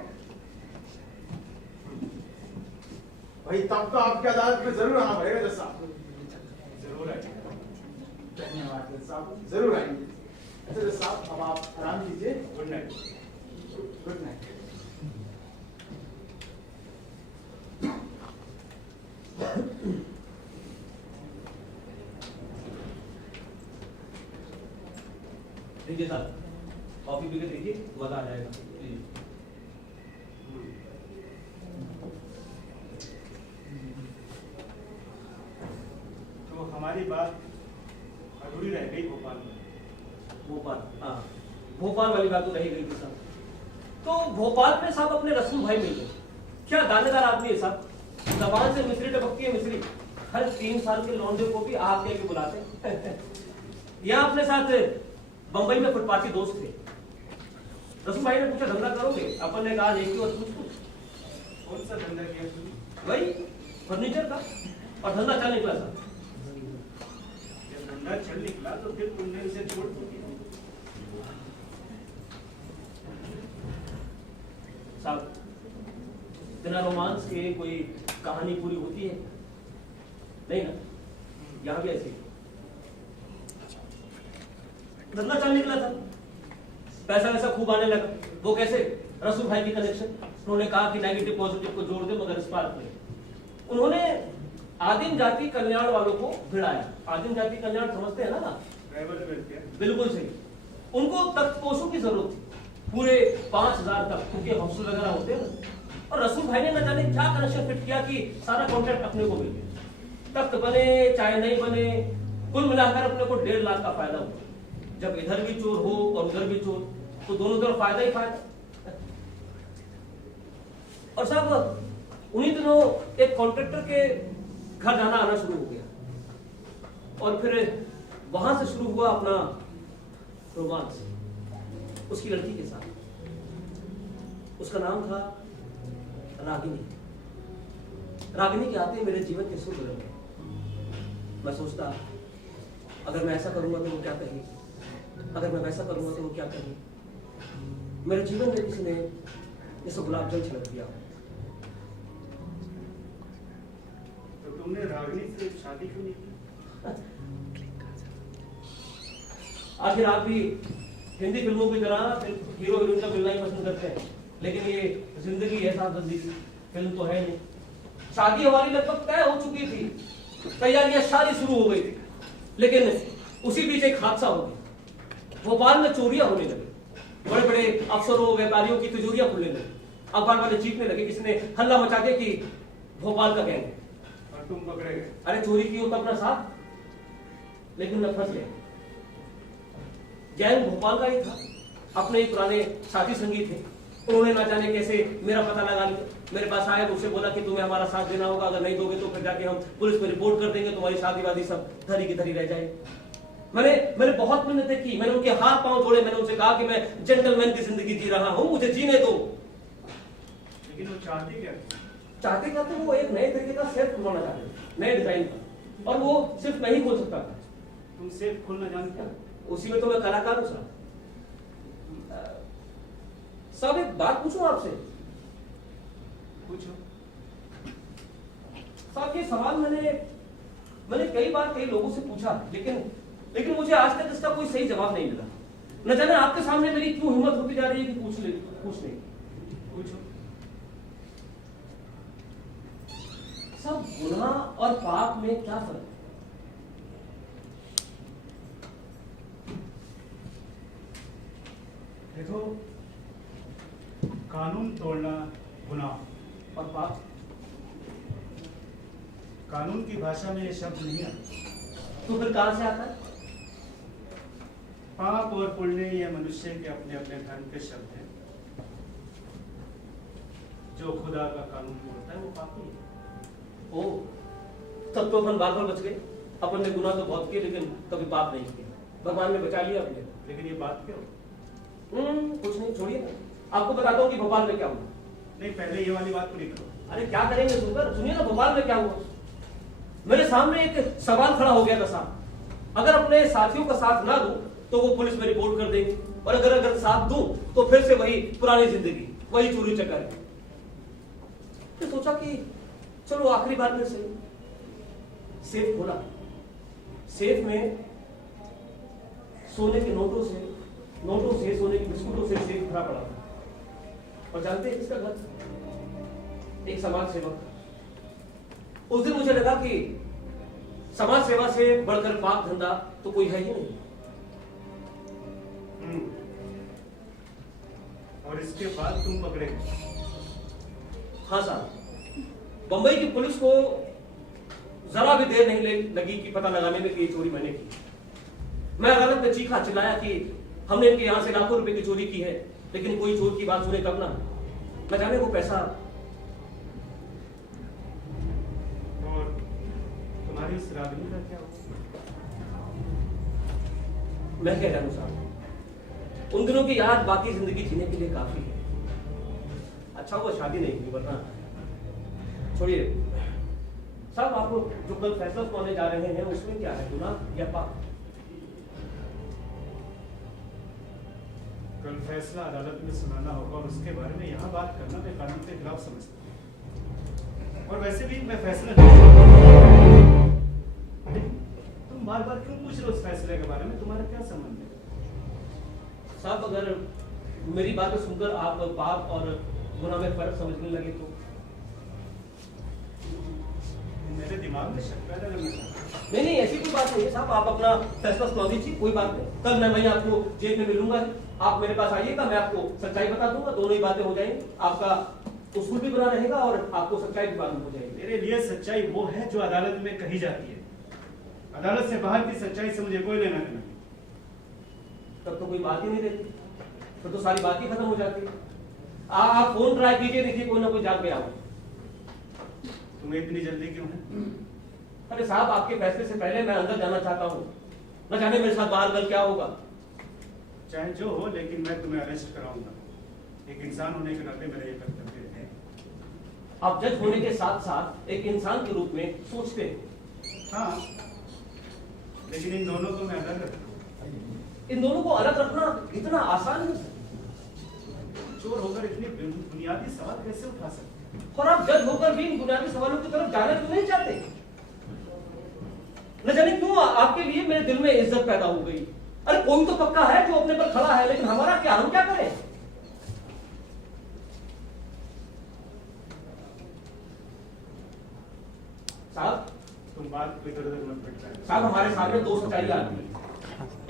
भाई तब तो आपके अदालत में जरूर आना पड़ेगा जैसा। जरूर आइए। धन्यवाद जज साहब, जरूर आएंगे। अच्छा जज साहब, अब आप आराम कीजिए। Good night. Good night. देखिए साहब, कॉफी पी के देखिए, मजा आ जाएगा। जी। तो हमारी बात अधूरी रह गई भोपाल में। भोपाल, हाँ भोपाल वाली बात तो रही गई थी साहब। तो भोपाल में साहब अपने रसूल भाई मिले। क्या दानेदार आदमी है साहब, जबान से मिश्री टपकती है मिश्री। हर 3 साल के लौंडे को भी आप कह के बुलाते। यहाँ अपने साथ बंबई में फुटपाथी दोस्त थे। रसूल भाई ने पूछा धंधा करोगे? अपन ने कहा एक ही और पूछ। कौन सा धंधा किया तुमने? वही फर्नीचर का, और धंधा चल निकला साहब। जब धंधा चल निकला तो फिर तुमने उसे छोड़ दिया। साहब बिना रोमांस के कोई कहानी पूरी होती है नहीं ना, यहाँ भी ऐसी धंधा चल निकला था। पैसा वैसा खूब आने लगा। वो कैसे? रसूल भाई की कनेक्शन। उन्होंने कहा कि नेगेटिव पॉजिटिव को जोड़ दे मगर स्पार्क नहीं। उन्होंने आदिम जाति कल्याण वालों को भिड़ाया। आदिम जाति कल्याण समझते हैं ना? Tribal welfare. बिल्कुल सही। उनको तख्तपोशों की जरूरत थी, पूरे 5000 तक, क्योंकि हौसल वगैरह होते हैं ना। और रसूल भाई ने न जाने क्या कनेक्शन फिट किया कि सारा कॉन्ट्रैक्ट अपने को मिल गया। तख्त बने चाहे नहीं बने, कुल मिलाकर अपने को 1.5 लाख का फायदा हुआ। जब इधर भी चोर हो और उधर भी चोर, तो दोनों तरफ फायदा ही फायदा। और साहब उन्हीं दिनों एक कॉन्ट्रैक्टर के घर जाना आना शुरू हो गया, और फिर वहां से शुरू हुआ अपना रोमांस उसकी लड़की के साथ। उसका नाम था रागिनी। रागिनी के आते मेरे जीवन के सुख बदल गए। मैं सोचता, अगर मैं ऐसा करूंगा तो वो क्या कहेगी, अगर मैं वैसा करूंगा तो वो क्या कहेगी। मेरे जीवन में किसी ने जैसे गुलाब जल छिड़क दिया। तो तुमने रागिनी से शादी क्यों नहीं की? आखिर आप भी हिंदी फिल्मों की तरह हीरो हीरोइन का मिलना ही पसंद करते हैं, लेकिन ये जिंदगी है साहब, जल्दी फिल्म तो है नहीं। शादी हमारी लगभग तय हो चुकी थी, तैयारियां सारी शुरू हो गई थी, लेकिन उसी बीच एक हादसा हो गया। भोपाल में चोरियां होने लगी, बड़े बड़े अफसरों व्यापारियों की तिजोरियां खुलने लगी, अखबार वाले चीखने लगे, किसी ने हल्ला मचा दिया कि भोपाल का गैंग है। और तुम पकड़े गए? अरे चोरी की हो तो अपना साथ, लेकिन मैं फंस गया। गैंग भोपाल का ही था, अपने ही पुराने साथी संगी थे। उन्होंने ना जाने कैसे मेरा पता लगा लिया, मेरे पास आए, मुझसे बोला कि तुम्हें हमारा साथ देना होगा, अगर नहीं दोगे तो फिर जाके हम पुलिस में रिपोर्ट कर देंगे, तुम्हारी शादी वादी सब धरी की धरी रह जाएगी। मैंने बहुत मिन्नतें की, मैंने उनके हाथ पांव जोड़े, मैंने उनसे कहा कि मैं जेंटलमैन की जिंदगी जी रहा हूं, मुझे जीने दो। लेकिन वो चाहती क्या थी? चाहते क्या थे, वो एक नए तरीके का सेफ खुलवाना चाहते थे, नए डिजाइन का, और वो सिर्फ मैं ही खोल सकता था। तुम सेफ खोलना जानते हो? उसी में तो मैं कलाकार हूं साहब। साहब एक बात पूछूं आपसे? पूछो। साहब ये सवाल मैंने कई बार कई लोगों से पूछा, लेकिन मुझे आज तक इसका कोई सही जवाब नहीं मिला। न जाने आपके सामने मेरी क्यों हिम्मत होती जा रही है कि पूछने। पूछो। सब गुनाह और पाप में क्या फर्क है? देखो, कानून तोड़ना गुनाह, और पाप? कानून की भाषा में ये शब्द नहीं आता। तो फिर कहां से आता है? पाप और पुण्य ये मनुष्य के अपने अपने धर्म के शब्द हैं। जो खुदा का कानून तोड़ता है वो पापी है। ओ, तब तो अपन बार बच गए। अपन ने गुनाह तो बहुत किए, लेकिन कभी पाप नहीं किया। भगवान ने बचा लिया अपने। लेकिन ये बात क्यों? कुछ नहीं, छोड़िए ना। आपको बताता हूँ कि भोपाल में क्या हुआ। नहीं, पहले ये वाली बात पूरी करो। अरे क्या करेंगे सुनकर, सुनिए ना भोपाल में क्या हुआ। मेरे सामने एक सवाल खड़ा हो गया था साहब, अगर अपने साथियों का साथ ना दूं तो वो पुलिस में रिपोर्ट कर देंगे, और अगर साथ दूं तो फिर से वही पुरानी जिंदगी, वही चोरी चकारी। तो सोचा कि चलो आखिरी बार में सही। सेफ खोला, सेफ में सोने के नोटों से सोने के बिस्कुटों से सेफ भरा पड़ा था। और जानते हैं किसका घर? एक समाज सेवक। उस दिन मुझे लगा कि समाज सेवा से बढ़कर पाप धंधा तो कोई है ही नहीं। और इसके बाद तुम पकड़े गए? हाँ साहब, बंबई की पुलिस को जरा भी देर नहीं लगी कि पता लगाने में कि ये चोरी मैंने की। मैं अदालत में चीखा चिल्लाया कि हमने इनके यहां से लाखों रुपए की चोरी की है, लेकिन कोई चोर की बात सुने कब ना। न जाने वो पैसा। और तुम्हारी इस रागिनी का क्या हुआ? मैं कह रहा हूं साहब, उन दिनों की याद बाकी जिंदगी जीने के लिए काफी है। अच्छा हुआ शादी नहीं हुई, वरना छोड़िए साहब। आप लोग जो कल फैसला सुनाने जा रहे हैं उसमें क्या है, गुनाह या पाप? कल फैसला अदालत में सुनाना होगा, और उसके बारे में यहाँ बात करना मैं कानून के खिलाफ समझता हूँ। और वैसे भी मैं फैसला तुम बार बार क्यों पूछ रहे हो उस फैसले के बारे में? तुम्हारा क्या संबंध है? साहब अगर मेरी बातें सुनकर आप पाप और गुनाह में फर्क समझने लगे तो मेरे दिमाग में शक पैदा करना चाहते हो? नहीं, ऐसी कोई बात नहीं है साहब। आप अपना फैसला सुना दीजिए, कोई बात नहीं। कल मैं वहीं आपको जेल में मिलूंगा, आप मेरे पास आइएगा, मैं आपको सच्चाई बता दूंगा, दोनों ही बातें हो जाएंगी, आपका उसूल भी बना रहेगा और आपको सच्चाई भी मालूम हो जाएगी। मेरे लिए सच्चाई वो है जो अदालत में कही जाती है। अदालत से बाहर की सच्चाई से मुझे कोई लेना देना नहीं। तब तो कोई बात ही नहीं रहती, फिर तो सारी बात ही खत्म हो जाती है। आप फोन ट्राई कीजिए, देखिए कोई ना कोई जाग गया हो। तुम्हें इतनी जल्दी क्यों है? अरे साहब, आपके फैसले से पहले मैं अंदर जाना चाहता हूँ, न जाने मेरे साथ बाहर कल क्या होगा। चाहे जो हो, लेकिन मैं तुम्हें अरेस्ट कराऊंगा। एक इंसान होने के नाते मेरा ये कर्तव्य है। आप जज होने के साथ साथ एक इंसान के रूप में सोचते हैं। हाँ, लेकिन इन दोनों को मैं अलग रखता हूँ। इन दोनों को अलग रखना इतना आसान नहीं है। चोर होकर इतने बुनियादी सवाल कैसे उठा सकते हैं? और आप जज होकर भी इन बुनियादी सवालों की तरफ जाना क्यों नहीं चाहते? न जाने क्यों आपके लिए मेरे दिल में इज्जत पैदा हो गई। अरे कोई तो पक्का है जो अपने पर खड़ा है, लेकिन हमारा क्या, हम क्या करें? साहब, तुम बात को इधर उधर मत भटकाओ। साहब, हमारे सामने दो सच्चाई आती है,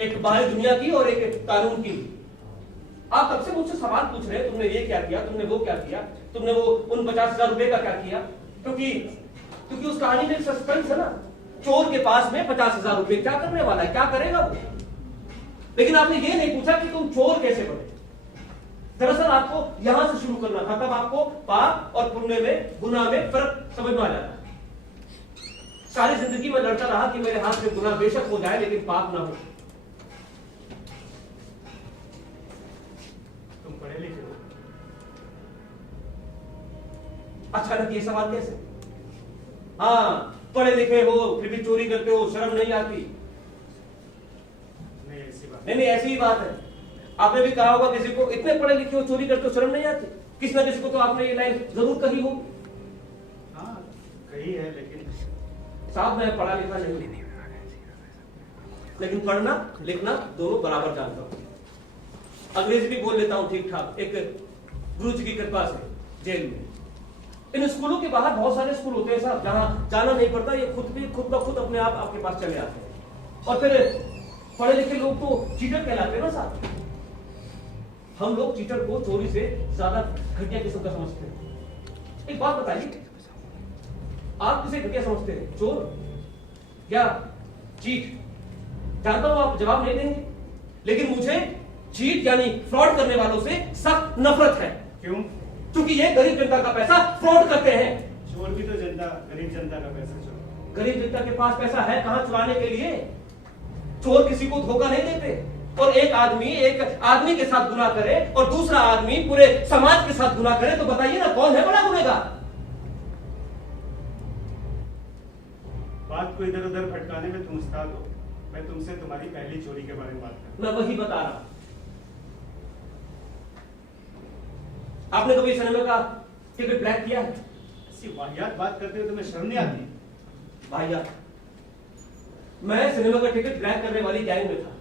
एक बाहरी दुनिया की और एक कानून की। आप तब से मुझसे सवाल पूछ रहे हैं, तुमने ये क्या किया, तुमने वो क्या किया, तुमने वो उन 50,000 रुपए का क्या किया? क्योंकि उस कहानी में एक सस्पेंस है ना। चोर के पास में 50,000 रुपए क्या करने वाला है, क्या करेगा वो? लेकिन आपने ये नहीं पूछा कि तुम चोर कैसे बने। दरअसल आपको यहां से शुरू करना था, तब आपको पाप और पुण्य में, गुनाह में फर्क समझ में आ जाता है। सारी जिंदगी में लड़ता रहा कि मेरे हाथ में गुनाह बेशक हो जाए लेकिन पाप ना हो। तुम पढ़े लिखे हो? अचानक ये सवाल कैसे? हाँ, पढ़े लिखे हो फिर भी चोरी करते हो, शर्म नहीं आती? नहीं, ऐसी बात नहीं, ऐसी ही बात है। आपने भी कहा होगा किसी को, इतने पढ़े लिखे हो चोरी करते हो, शर्म नहीं आती? किसी ना किसी को तो आपने ये लाइन जरूर कही हो। हाँ, कही है, लेकिन साहब, मैं पढ़ा लिखा नहीं, लेकिन पढ़ना लिखना दोनों बराबर जानता हूं। अंग्रेजी भी बोल लेता हूं ठीक ठाक, एक गुरु जी की कृपा से जेल में। इन स्कूलों के बाहर बहुत सारे स्कूल होते हैं साहब, जहां जाना नहीं पड़ता, ये खुद ब खुद अपने आप आपके पास चले आते हैं। और फिर पढ़े लिखे लोग तो चीटर कहलाते हैं ना साहब। हम लोग चीटर को चोरी से ज्यादा घटिया किस्म का समझते हैं। एक बात बताइए, आप किसे घटिया समझते हैं, चोर या चीट? जानता हूं आप जवाब नहीं देंगे, लेकिन मुझे चीट यानी फ्रॉड करने वालों से सख्त नफरत है। क्यों? क्योंकि ये गरीब जनता का पैसा फ्रॉड करते हैं। चोर भी तो जनता, गरीब जनता का पैसा चोर। गरीब जनता के पास पैसा है कहां चुराने के लिए? चोर किसी को धोखा नहीं देते। और एक आदमी के साथ गुनाह करे और दूसरा आदमी पूरे समाज के साथ गुनाह करे, तो बताइए ना कौन है बड़ा गुनहगार? बात को इधर उधर भटकाने में तुम उस्ताद हो। मैं तुमसे तुम्हारी पहली चोरी के बारे में बात कर। मैं वही बता रहा। आपने कभी सिनेमा का टिकट ब्लैक किया है? ऐसी वाहियात बात करते हुए तुम्हें शर्म नहीं आती? भैया, मैं सिनेमा का टिकट ब्लैक करने वाली गैंग में था।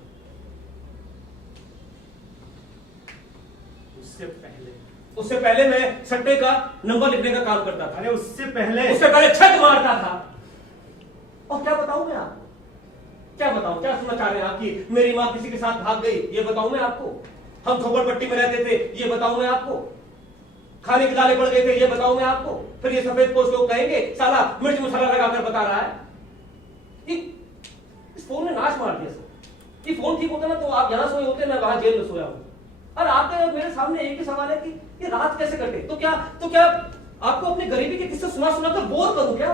उससे पहले मैं सट्टे का नंबर लिखने का काम करता था। अरे उससे पहले छक मारता था। और क्या बताऊं मैं आपको? क्या बताऊं? क्या सुनना चाह रहे हैं आप कि मेरी मां किसी के साथ भाग गई? ये बताऊं मैं आपको? हम झोपड़पट्टी में रहते थे, ये बताऊं मैं आपको? खाने के लाले पड़ गए थे, ये बताऊं मैं आपको? फिर ये सफेद पोस्ट लोग कहेंगे साला मिर्च मसाला लगाकर बता रहा है। इस फोन ने नाश मार दिया सर। ये फोन ठीक होता ना तो आप यहां सोए होते, मैं वहां जेल में सोया हूं। और आपके मेरे सामने एक ही सवाल है कि ये रात कैसे कटे? तो क्या आपको अपनी गरीबी के किस्से सुना कर बोर करूं क्या?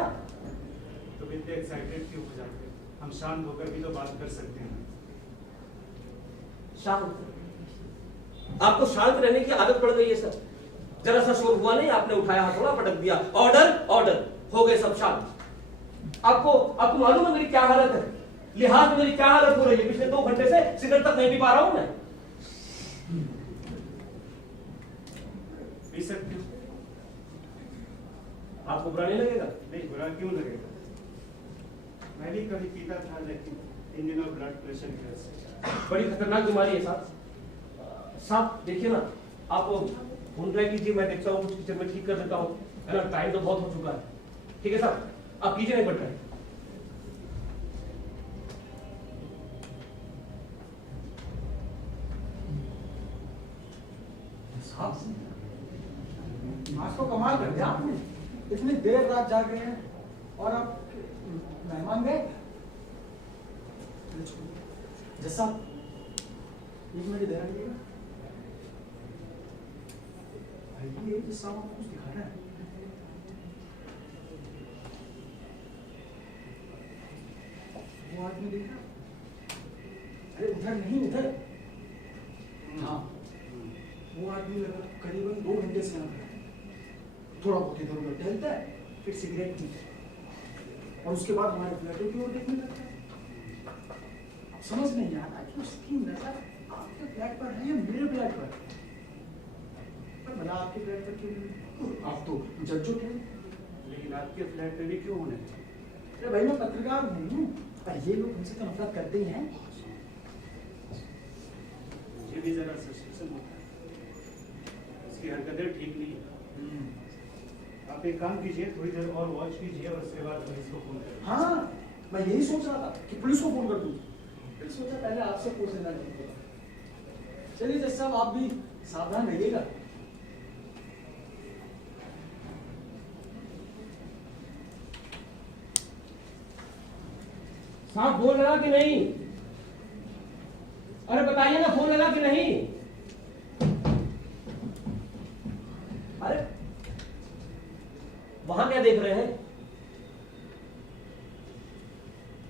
तुम इतने एक्साइटेड क्यों हो जाते हो? हम शांत होकर भी तो बात कर सकते हैं। शांत? आपको शांत रहने की आदत पड़ गई है सर। जरा सा शोर हुआ नहीं, आपने उठाया हथौड़ा पटक दिया, ऑर्डर हो गए सब शांत। आपको मालूम है मेरी क्या हालत है? लिहाज में मेरी क्या हालत हो रही है? पिछले 2 घंटे से सिगरेट तक नहीं पी पा रहा हूं मैं। पी सकते हो? आपको बुरा नहीं लगेगा? नहीं, बुरा क्यों लगेगा? मैं भी कभी पीता था, लेकिन इन दिनों ब्लड प्रेशर की वजह से। बड़ी खतरनाक बीमारी है साहब। साहब देखिए ना, आप फोन ट्राई कीजिए, मैं देखता हूँ कुछ किचन में ठीक कर देता हूँ, है ना? टाइम तो बहुत हो चुका है। ठीक है साहब, आप कीजिए, नहीं बढ़ रहा है। मास्क आज तो कमाल कर दिया आपने, इतनी देर रात जाग रहे हैं और आप मेहमान गए। जैसा एक मिनट देना पड़ेगा ये जिस आपको कुछ दिखाना है। वो आदमी देखा, अरे उधर नहीं उधर, हाँ वो आदमी लगा करीबन 2 घंटे से यहाँ खड़ा है, थोड़ा बहुत इधर उधर टहलता है, फिर सिगरेट पीता है और उसके बाद हमारे फ्लैटों की ओर देखने लगता है। समझ नहीं आ रहा कि उसकी नजर आपके फ्लैट पर है या मेरे फ्लैट पर। पर भला आपके फ्लैट पर क्यों नहीं? आप तो जज थे। लेकिन आपके फ्लैट पे भी क्यों होने? अरे भाई मैं पत्रकार हूँ, पर ये लोग हमसे तो नफरत करते ही हैं। मुझे भी जरा सस्पेंशन होता है, उसकी हरकतें ठीक नहीं है। आप एक काम कीजिए, थोड़ी देर और वॉच कीजिए और उसके बाद पुलिस को फोन करें। हाँ मैं यही सोच रहा था कि पुलिस को फोन कर दूं, फिर सोचा पहले आपसे पूछ लेना चाहिए। चलिए जज साहब आप भी सावधान रहिएगा। साहब फोन लगा कि नहीं? अरे बताइए ना, फोन लगा कि नहीं? अरे वहां क्या देख रहे हैं?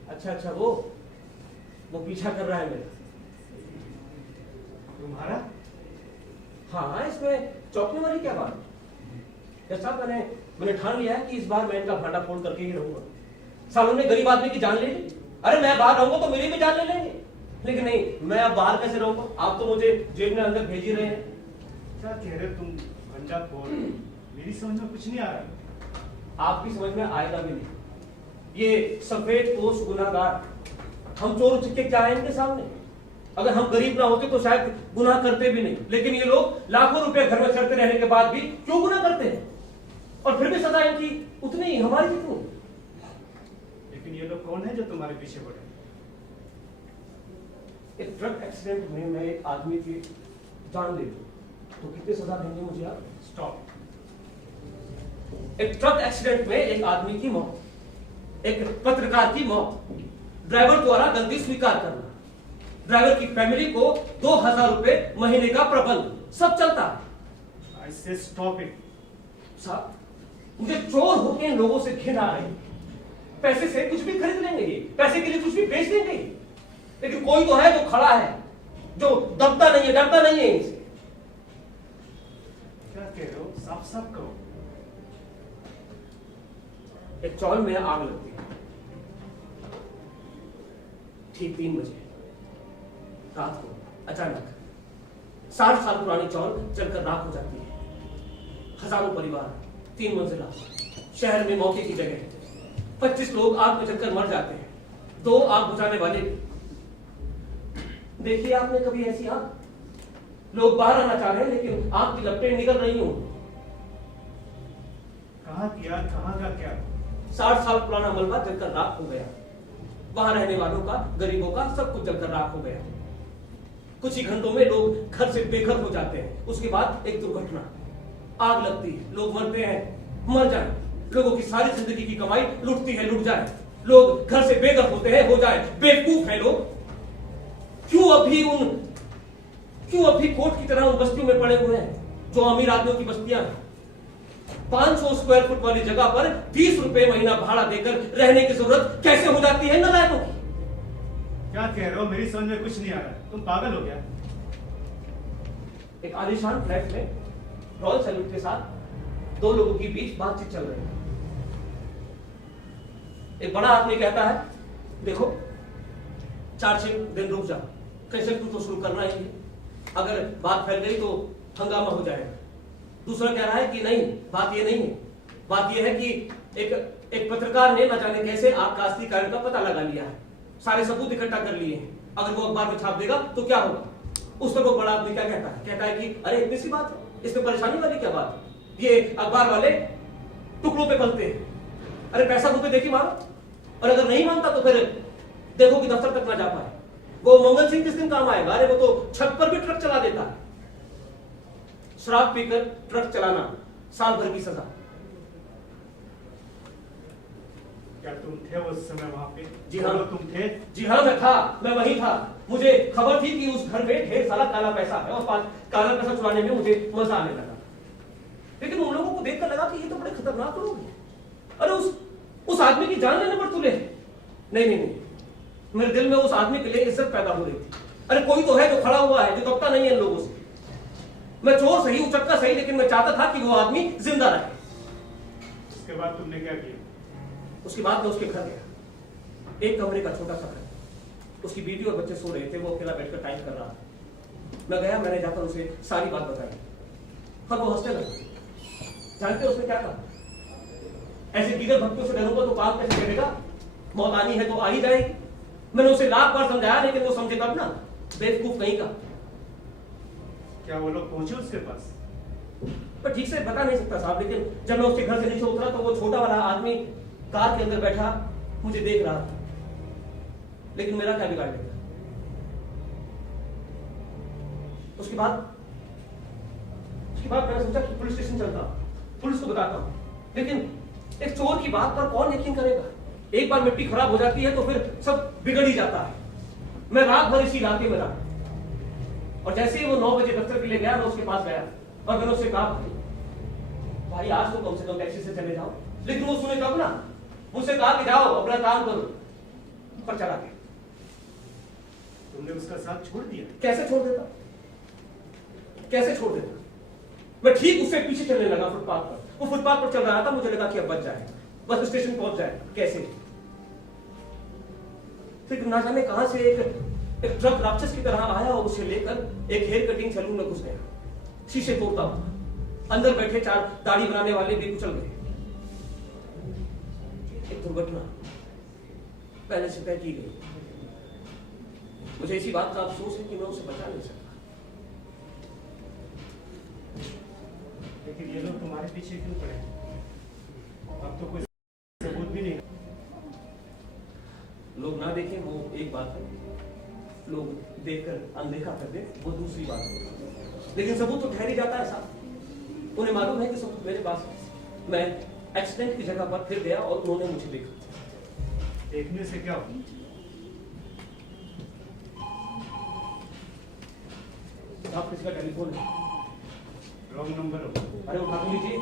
अच्छा वो पीछा कर रहा है मेरा। तुम्हारा? हाँ इसमें चौंकने वाली क्या बात? साहब मैंने ठान लिया है कि इस बार मैं इनका भांडा फोड़ करके ही रहूंगा। सालों ने गरीब आदमी की जान ले ली, अरे मैं बाहर रहूंगा तो मेरी भी जान ले लेंगे, लेकिन नहीं, मैं अब बाहर कैसे रहूंगा? आप तो मुझे जेल में अंदर भेज ही रहे हैं। क्या कह रहे हो तुम? भंडा फोड़? मेरी समझ में कुछ नहीं आ रहा। आपकी समझ में आएगा भी नहीं। ये सफेद पोश गुनाहगार, हम चोर उचक्के क्या है इनके सामने? अगर हम गरीब ना होते तो शायद गुनाह करते भी नहीं, लेकिन ये लोग लाखों रुपए घर में चढ़ते रहने के बाद भी क्यों गुनाह करते हैं? और फिर भी सजा इनकी उतनी ही, हमारी कितनी? लेकिन ये लोग कौन है जो तुम्हारे पीछे पड़े? एक ट्रक एक्सीडेंट में मैं एक आदमी की जान ले लूं तो कितनी सजा देंगे मुझे आप? स्टॉप। एक ट्रक एक्सीडेंट में एक आदमी की मौत, एक पत्रकार की मौत, ड्राइवर द्वारा गलती स्वीकार करना, ड्राइवर की फैमिली को 2000 रुपए महीने का प्रबंध, सब चलता है। आई से स्टॉप इट। साहब मुझे चोर होके इन लोगों से घिन आ रही। पैसे से कुछ भी खरीद लेंगे ये, पैसे के लिए कुछ भी बेच देंगे, लेकिन कोई तो है जो खड़ा है, जो दबता नहीं है, डरता नहीं है इनसे। क्या कह रहे हो? साफ साफ कहो। एक चौल में आग लगती है ठीक 3 बजे रात को, अचानक 60 साल पुरानी चौल जलकर राख हो जाती है। हजारों परिवार, 3 मंजिला शहर में मौके की जगह, 25 लोग आग में जलकर मर जाते हैं, 2 आग बुझाने वाले। देखिए आपने कभी ऐसी आग? लोग बाहर आना चाह रहे हैं लेकिन आग की लपटें निकल रही हूं। कहाँ किया, कहाँ का क्या? 60 साल पुराना मलबा जलकर राख हो गया। वहां रहने वालों का, गरीबों का सब कुछ जलकर राख हो गया। कुछ ही घंटों में लोग घर से बेघर हो जाते हैं। उसके बाद एक दुर्घटना, आग लगती है, लोग मरते हैं, मर जाए, लोगों की सारी जिंदगी की कमाई लुटती है, लुट जाए, लोग घर से बेघर होते हैं, हो जाए, बेवकूफ है लोग। क्यों अभी कोर्ट की तरह उन बस्तियों में पड़े हुए हैं जो अमीर आदमियों की बस्तियां हैं? 500 स्क्वायर फुट वाली जगह पर 20 रुपए महीना भाड़ा देकर रहने की जरूरत कैसे हो जाती है नालायकों की? क्या कह रहे हो? मेरी समझ में कुछ नहीं आ रहा। तुम पागल हो गया? एक आलीशान फ्लैट में रॉयल सैल्यूट के साथ 2 लोगों के बीच बातचीत चल रही है। एक बड़ा आदमी कहता है, देखो 4-6 दिन रुक जा, कैसे कुछ तो शुरू करना ही है, अगर बात फैल गई तो हंगामा हो जाएगा। दूसरा कह रहा है कि नहीं, बात ये नहीं है, बात ये है कि एक पत्रकार ने न जाने कैसे आग का असली कारण का पता लगा लिया है, सारे सबूत इकट्ठा कर लिए हैं, अगर वो अखबार में छाप देगा तो क्या होगा? उस पर वो बड़ा आदमी क्या कहता है? कहता है कि अरे इतनी सी बात है, इसमें परेशानी वाली क्या बात है? ये अखबार वाले टुकड़ों पे पलते हैं, अरे पैसा मुंह पे देखी मारो, और अगर नहीं मानता तो फिर देखो कि दफ्तर तक ना जा पाए। वो मंगल सिंह किस दिन काम आएगा? अरे वो तो छत पर भी ट्रक चला देता है। शराब पीकर ट्रक चलाना साल भर की सजा। क्या तुम थे उस समय वहां पे? जी हाँ। बोलो, तुम थे? जी हाँ, मैं था, मैं वही था। मुझे खबर थी कि उस घर में ढेर सारा काला पैसा है और काला पैसा चुराने में मुझे मजा आने लगा। लेकिन उन लोगों को देखकर लगा कि ये तो बड़े खतरनाक लोग हैं। अरे उस आदमी की जान लेने पर तुले। नहीं नहीं नहीं, मेरे दिल में उस आदमी के लिए इज्जत पैदा हो रही थी। अरे कोई तो है जो खड़ा हुआ है, जो दबता नहीं है इन लोगों से। मैं चोर सही, उचक्का सही, लेकिन मैं चाहता था कि वो आदमी जिंदा रहे। उसके बाद तुमने क्या किया? उसके बाद मैं उसके घर गया। एक कमरे का छोटा सा घर, उसकी बीवी और बच्चे सो रहे थे, वो अकेला बैठकर टाइप कर रहा था। मैं गया, मैंने जाकर उसे सारी बात बताई और वो हंसने लगा। जानते उसने क्या कहा? ऐसे कीड़े भक्तों से डरूंगा तो काम कैसे करेगा? मौत आनी है तो आ ही जाएगी। मैंने उसे लाख बार समझाया, लेकिन वो समझे तब ना, बेवकूफ कहीं का। क्या वो लोग पहुंचे उसके पास? पर ठीक से बता नहीं सकता साहब, लेकिन जब मैं उसके घर से नीचे उतरा तो वो छोटा वाला आदमी कार के अंदर बैठा मुझे देख रहा था। लेकिन मेरा क्या बिगाड़ लेता? उसके बाद मैंने सोचा कि पुलिस स्टेशन चलता, पुलिस को बताता हूं। लेकिन एक चोर की बात पर कौन यकीन करेगा? एक बार मिट्टी खराब हो जाती है तो फिर सब बिगड़ ही जाता है। मैं रात भर इसी इलाके में रहा और जैसे ही वो 9 बजे दफ्तर के लिए गया, मैं उसके पास गया और मैंने उससे कहा, भाई आज तो कम से कम टैक्सी से चले जाओ। लेकिन वो सुने कब ना, मुझसे कहा कि जाओ अपना काम करो, पर चला गया। तुमने उसका साथ छोड़ दिया? कैसे छोड़ देता? कैसे छोड़ देता? मैं ठीक उससे पीछे चलने लगा फुटपाथ पर। वो फुटपाथ पर चल रहा था, मुझे लगा कि अब बच जाए, बस स्टेशन पहुंच जाए। कैसे? फिर ना जाने कहां से एक ट्रक राक्षस की तरह आया और उसे लेकर एक हेयर कटिंग सैलून में घुस गया। शीशे तोड़ता हुआ अंदर बैठे 4 दाढ़ी बनाने वाले भी कुचल गए। एक दुर्घटना पहले से तय की गई। मुझे इसी बात का अफसोस है कि मैं उसे बचा नहीं सकता। लेकिन ये लोग तुम्हारे पीछे क्यों पड़े? अब तो कोई सबूत भी नहीं। लोग ना देखें वो एक बात है, लोग देखकर अनदेखा कर दे वो दूसरी बात है। लेकिन सबूत तो ठहर ही जाता है साहब। उन्हें मालूम है कि सबूत मेरे पास है। मैं एक्सीडेंट की जगह पर फिर गया और उन्होंने मुझे देखा। देखने से क्या हो? आप किसी का टेलीफोन है? रॉन्ग नंबर हो। अरे उठा लीजिए।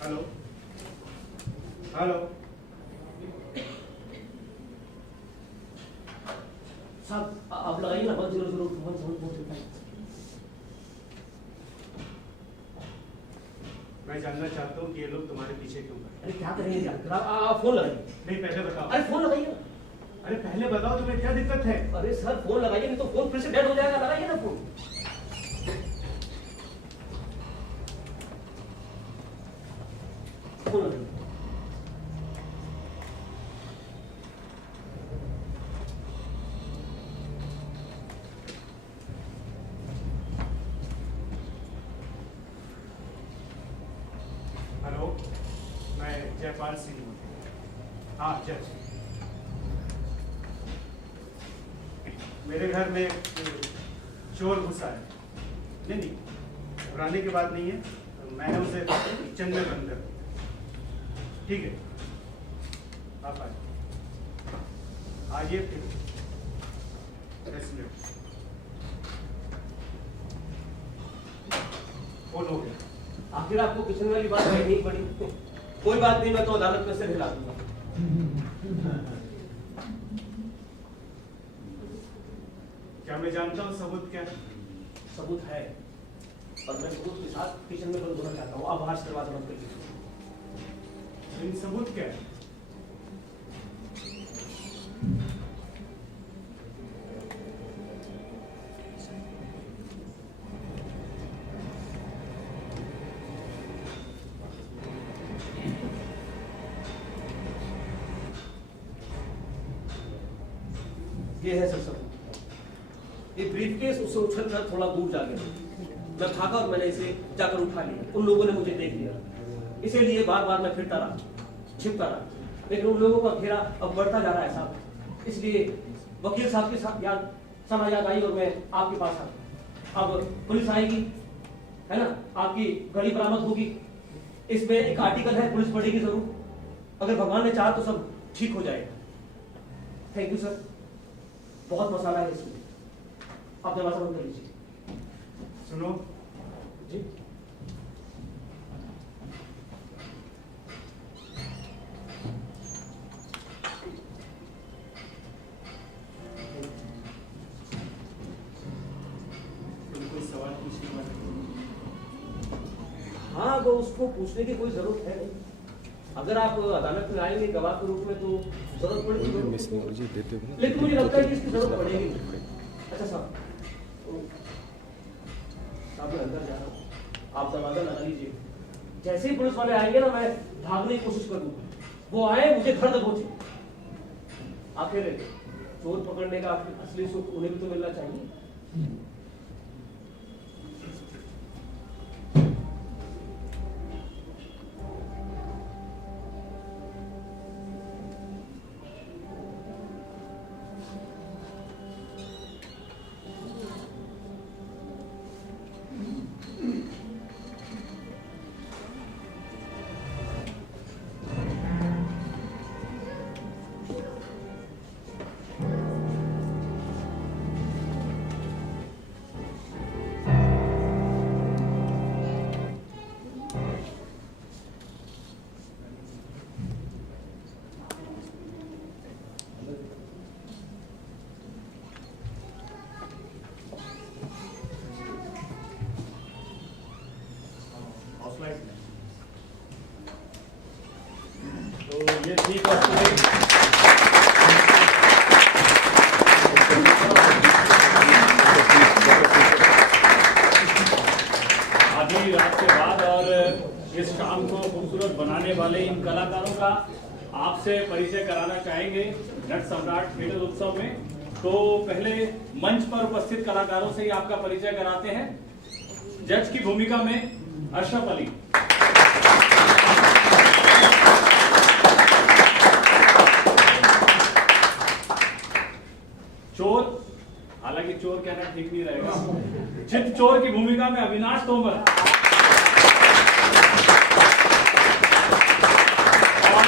Hello hello. साहब आप लगाइए ना 100017435। मैं जानना चाहता हूँ कि ये लोग तुम्हारे पीछे क्यों पड़े? अरे क्या करेंगे जानकर? आप फोन लगाइए। नहीं, पहले बताओ। अरे फोन लगाइए ना। अरे पहले बताओ तुम्हें क्या दिक्कत है? अरे सर फोन लगाइए, नहीं तो फोन फिर से डेड हो जाएगा। लगाइए ना फोन। फोन लगाइए। हेलो, मैं जयपाल सिंह हूँ। हाँ जय। मेरे घर में एक चोर घुसा है। नहीं नहीं, घबराने की बात नहीं है। मैंने उसे किचन में बंद कर दिया। ठीक है, आप आइए फिर 10 मिनट। फोन हो गया। आखिर आपको किचन वाली बात कहनी ही पड़ी। कोई बात नहीं, मैं तो अदालत में से हिला दूंगा। क्या मैं जानता हूँ सबूत क्या है? सबूत है और मैं सबूत के साथ किचन में बंद होना चाहता हूँ। आप बाहर से दरवाजा बंद करिए। लेकिन सबूत क्या है? ये है सर सबूत। ये ब्रीफकेस उससे उछलकर थोड़ा दूर जा गया। मैं भागा और मैंने इसे जाकर उठा लिया। उन लोगों ने मुझे देख लिया, इसीलिए बार बार मैं फिरता रहा, छिपता रहा। लेकिन उन लोगों का घेरा अब बढ़ता जा रहा है साहब, इसलिए वकील साहब के साथ समय याद आई और मैं आपके पास आ गया। अब पुलिस आएगी, है ना, आपकी गाड़ी बरामद होगी, इसमें एक आर्टिकल है, पुलिस पढ़ेगी जरूर, अगर भगवान ने चाहा तो सब ठीक हो जाएगा। थैंक यू सर, बहुत मसाला है इसमें, आप दरवाजा बंद कर लीजिए। सुनो जी कोई सवाल पूछने वाले? हाँ, वो उसको पूछने की कोई जरूरत है नहीं। अगर आप अदालत में आएंगे गवाह के रूप में तो जरूरत पड़ेगी, लेकिन मुझे लगता है कि इसकी जरूरत पड़ेगी। अच्छा साहब, मैं अंदर जा रहा हूँ, आप दरवाजा लगा लीजिए। जैसे ही पुलिस वाले आएंगे ना, मैं भागने की कोशिश करूंगा, वो आए मुझे घर दबोचे। आखिर चोर पकड़ने का असली सुख उन्हें भी तो मिलना चाहिए। तो ये ठीक है। आधी रात के बाद और इस शाम को खूबसूरत बनाने वाले इन कलाकारों का आपसे परिचय कराना चाहेंगे नट सम्राट थिएटर उत्सव में। तो पहले मंच पर उपस्थित कलाकारों से ही आपका परिचय कराते हैं। जज की भूमिका में अशरफ अली, चोर, हालांकि चोर कहना ठीक नहीं रहेगा, चित चोर की भूमिका में अविनाश तोमर, और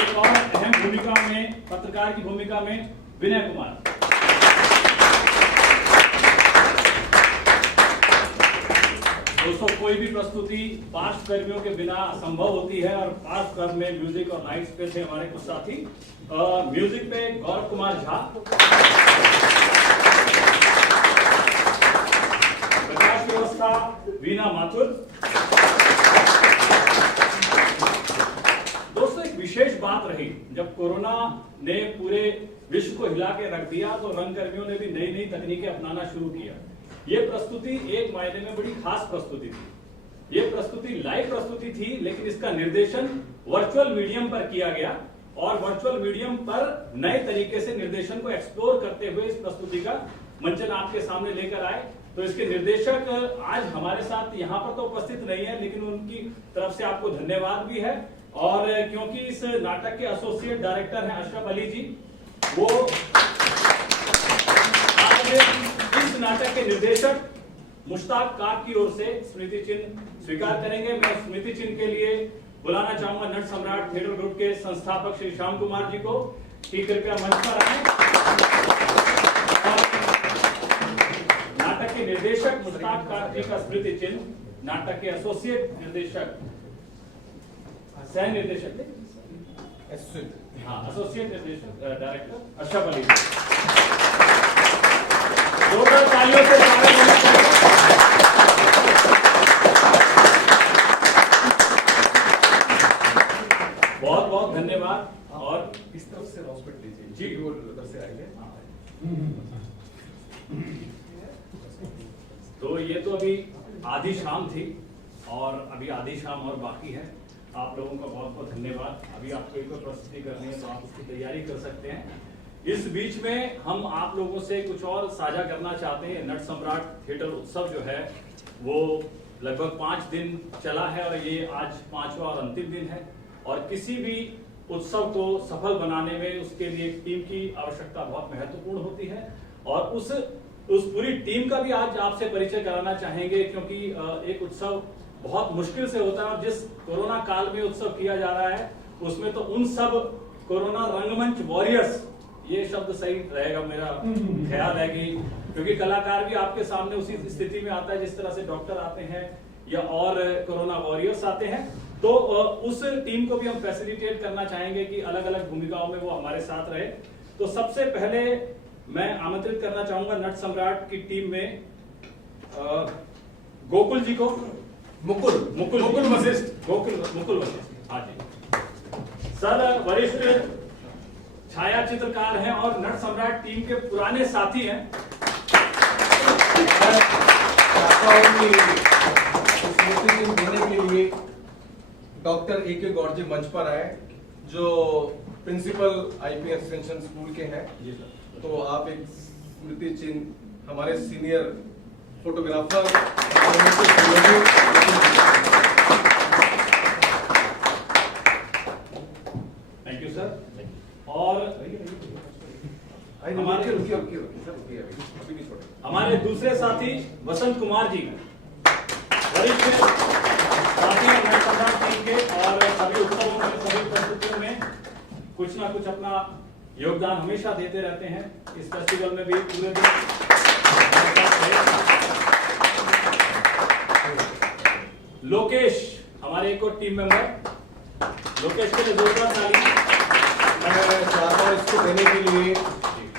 एक और अहम भूमिका में, पत्रकार की भूमिका में विनय कुमार। दोस्तों, कोई भी प्रस्तुति पार्श्व कर्मियों के बिना असंभव होती है, और पार्श्व कर्म में म्यूजिक और लाइट्स पे थे हमारे कुछ साथी। म्यूजिक पे गौरव कुमार झा, प्रकाश व्यवस्था वीना माथुर। दोस्तों, एक विशेष बात रही, जब कोरोना ने पूरे विश्व को हिला के रख दिया तो रंगकर्मियों ने भी नई नई तकनीकें अपनाना शुरू किया। ये प्रस्तुति एक मायने में बड़ी खास प्रस्तुति थी। ये प्रस्तुति लाइव प्रस्तुति थी, लेकिन इसका निर्देशन वर्चुअल मीडियम पर किया गया, और वर्चुअल मीडियम पर नए तरीके से निर्देशन को एक्सप्लोर करते हुए इस प्रस्तुति का मंचन आपके सामने लेकर आए। तो इसके निर्देशक आज हमारे साथ यहाँ पर तो उपस्थित नहीं है, लेकिन उनकी तरफ से आपको धन्यवाद भी है। और क्योंकि इस नाटक के एसोसिएट डायरेक्टर हैं अशरफ अली जी, वो इस नाटक के निर्देशक मुश्ताक काक की ओर से स्मृति चिन्ह स्वीकार करेंगे। मैं स्मृति चिन्ह के लिए बुलाना चाहूंगा नट सम्राट थिएटर ग्रुप के संस्थापक श्री श्याम कुमार जी को, कि कृपया मंच पर आए। नाटक के निर्देशक मुश्ताक काक जी का स्मृति चिन्ह, नाटक के एसोसिएट निर्देशक, सह निर्देशक, हाँ, एसोसिएट निर्देशक डायरेक्टर अशरफ अली। जोरदार तालियों से स्वागत होना चाहिए। बहुत बहुत धन्यवाद। और इस तरफ से हॉस्पिटल लीजिए जी, वो उधर से आएंगे। तो ये तो अभी आधी शाम थी, और अभी आधी शाम और बाकी है। आप लोगों का बहुत बहुत धन्यवाद। अभी आपको एक प्रस्तुति करनी है तो आप उसकी तैयारी कर सकते हैं। इस बीच में हम आप लोगों से कुछ और साझा करना चाहते हैं। नट सम्राट थिएटर उत्सव जो है वो लगभग 5 दिन चला है, और ये आज 5वां और अंतिम दिन है। और किसी भी उत्सव को सफल बनाने में उसके लिए टीम की आवश्यकता बहुत महत्वपूर्ण होती है और उस पूरी टीम का भी आज आपसे परिचय कराना चाहेंगे, क्योंकि एक उत्सव बहुत मुश्किल से होता है और जिस कोरोना काल में उत्सव किया जा रहा है उसमें तो उन सब कोरोना रंगमंच वॉरियर्स, ये शब्द सही रहेगा मेरा ख्याल है कि, क्योंकि कलाकार भी आपके सामने उसी स्थिति में आता है जिस तरह से डॉक्टर आते हैं या और कोरोना वॉरियर्स आते हैं, तो उस टीम को भी हम फैसिलिटेट करना चाहेंगे कि अलग अलग भूमिकाओं में वो हमारे साथ रहे। तो सबसे पहले मैं आमंत्रित करना चाहूंगा नट सम्राट की टीम में गोकुल जी को। मुकुल वशिष्ठ, मुकुल वशिष्ठ, हाँ जी सर, वरिष्ठ छाया चित्रकार हैं और नट सम्राट टीम के पुराने साथी हैं। देने के लिए डॉक्टर A.K. गौरजी मंच पर आए, जो प्रिंसिपल IPS एक्सटेंशन स्कूल के हैं। जी सर। तो आप एक स्मृति चिन्ह हमारे senior photographer thank you sir. और हमारे दूसरे साथी वसंत कुमार जी, वरिष्ठ साथी हैं नट सम्राट टीम के और सभी उत्सवों में, सभी प्रस्तुतियों में कुछ ना कुछ अपना योगदान हमेशा देते रहते हैं। इस फेस्टिवल में भी पूरे दिन लोकेश, हमारे एक और टीम मेंबर, लोकेश के लिए जोरदार ताली। मैं चाहता हूँ इसको देने के लिए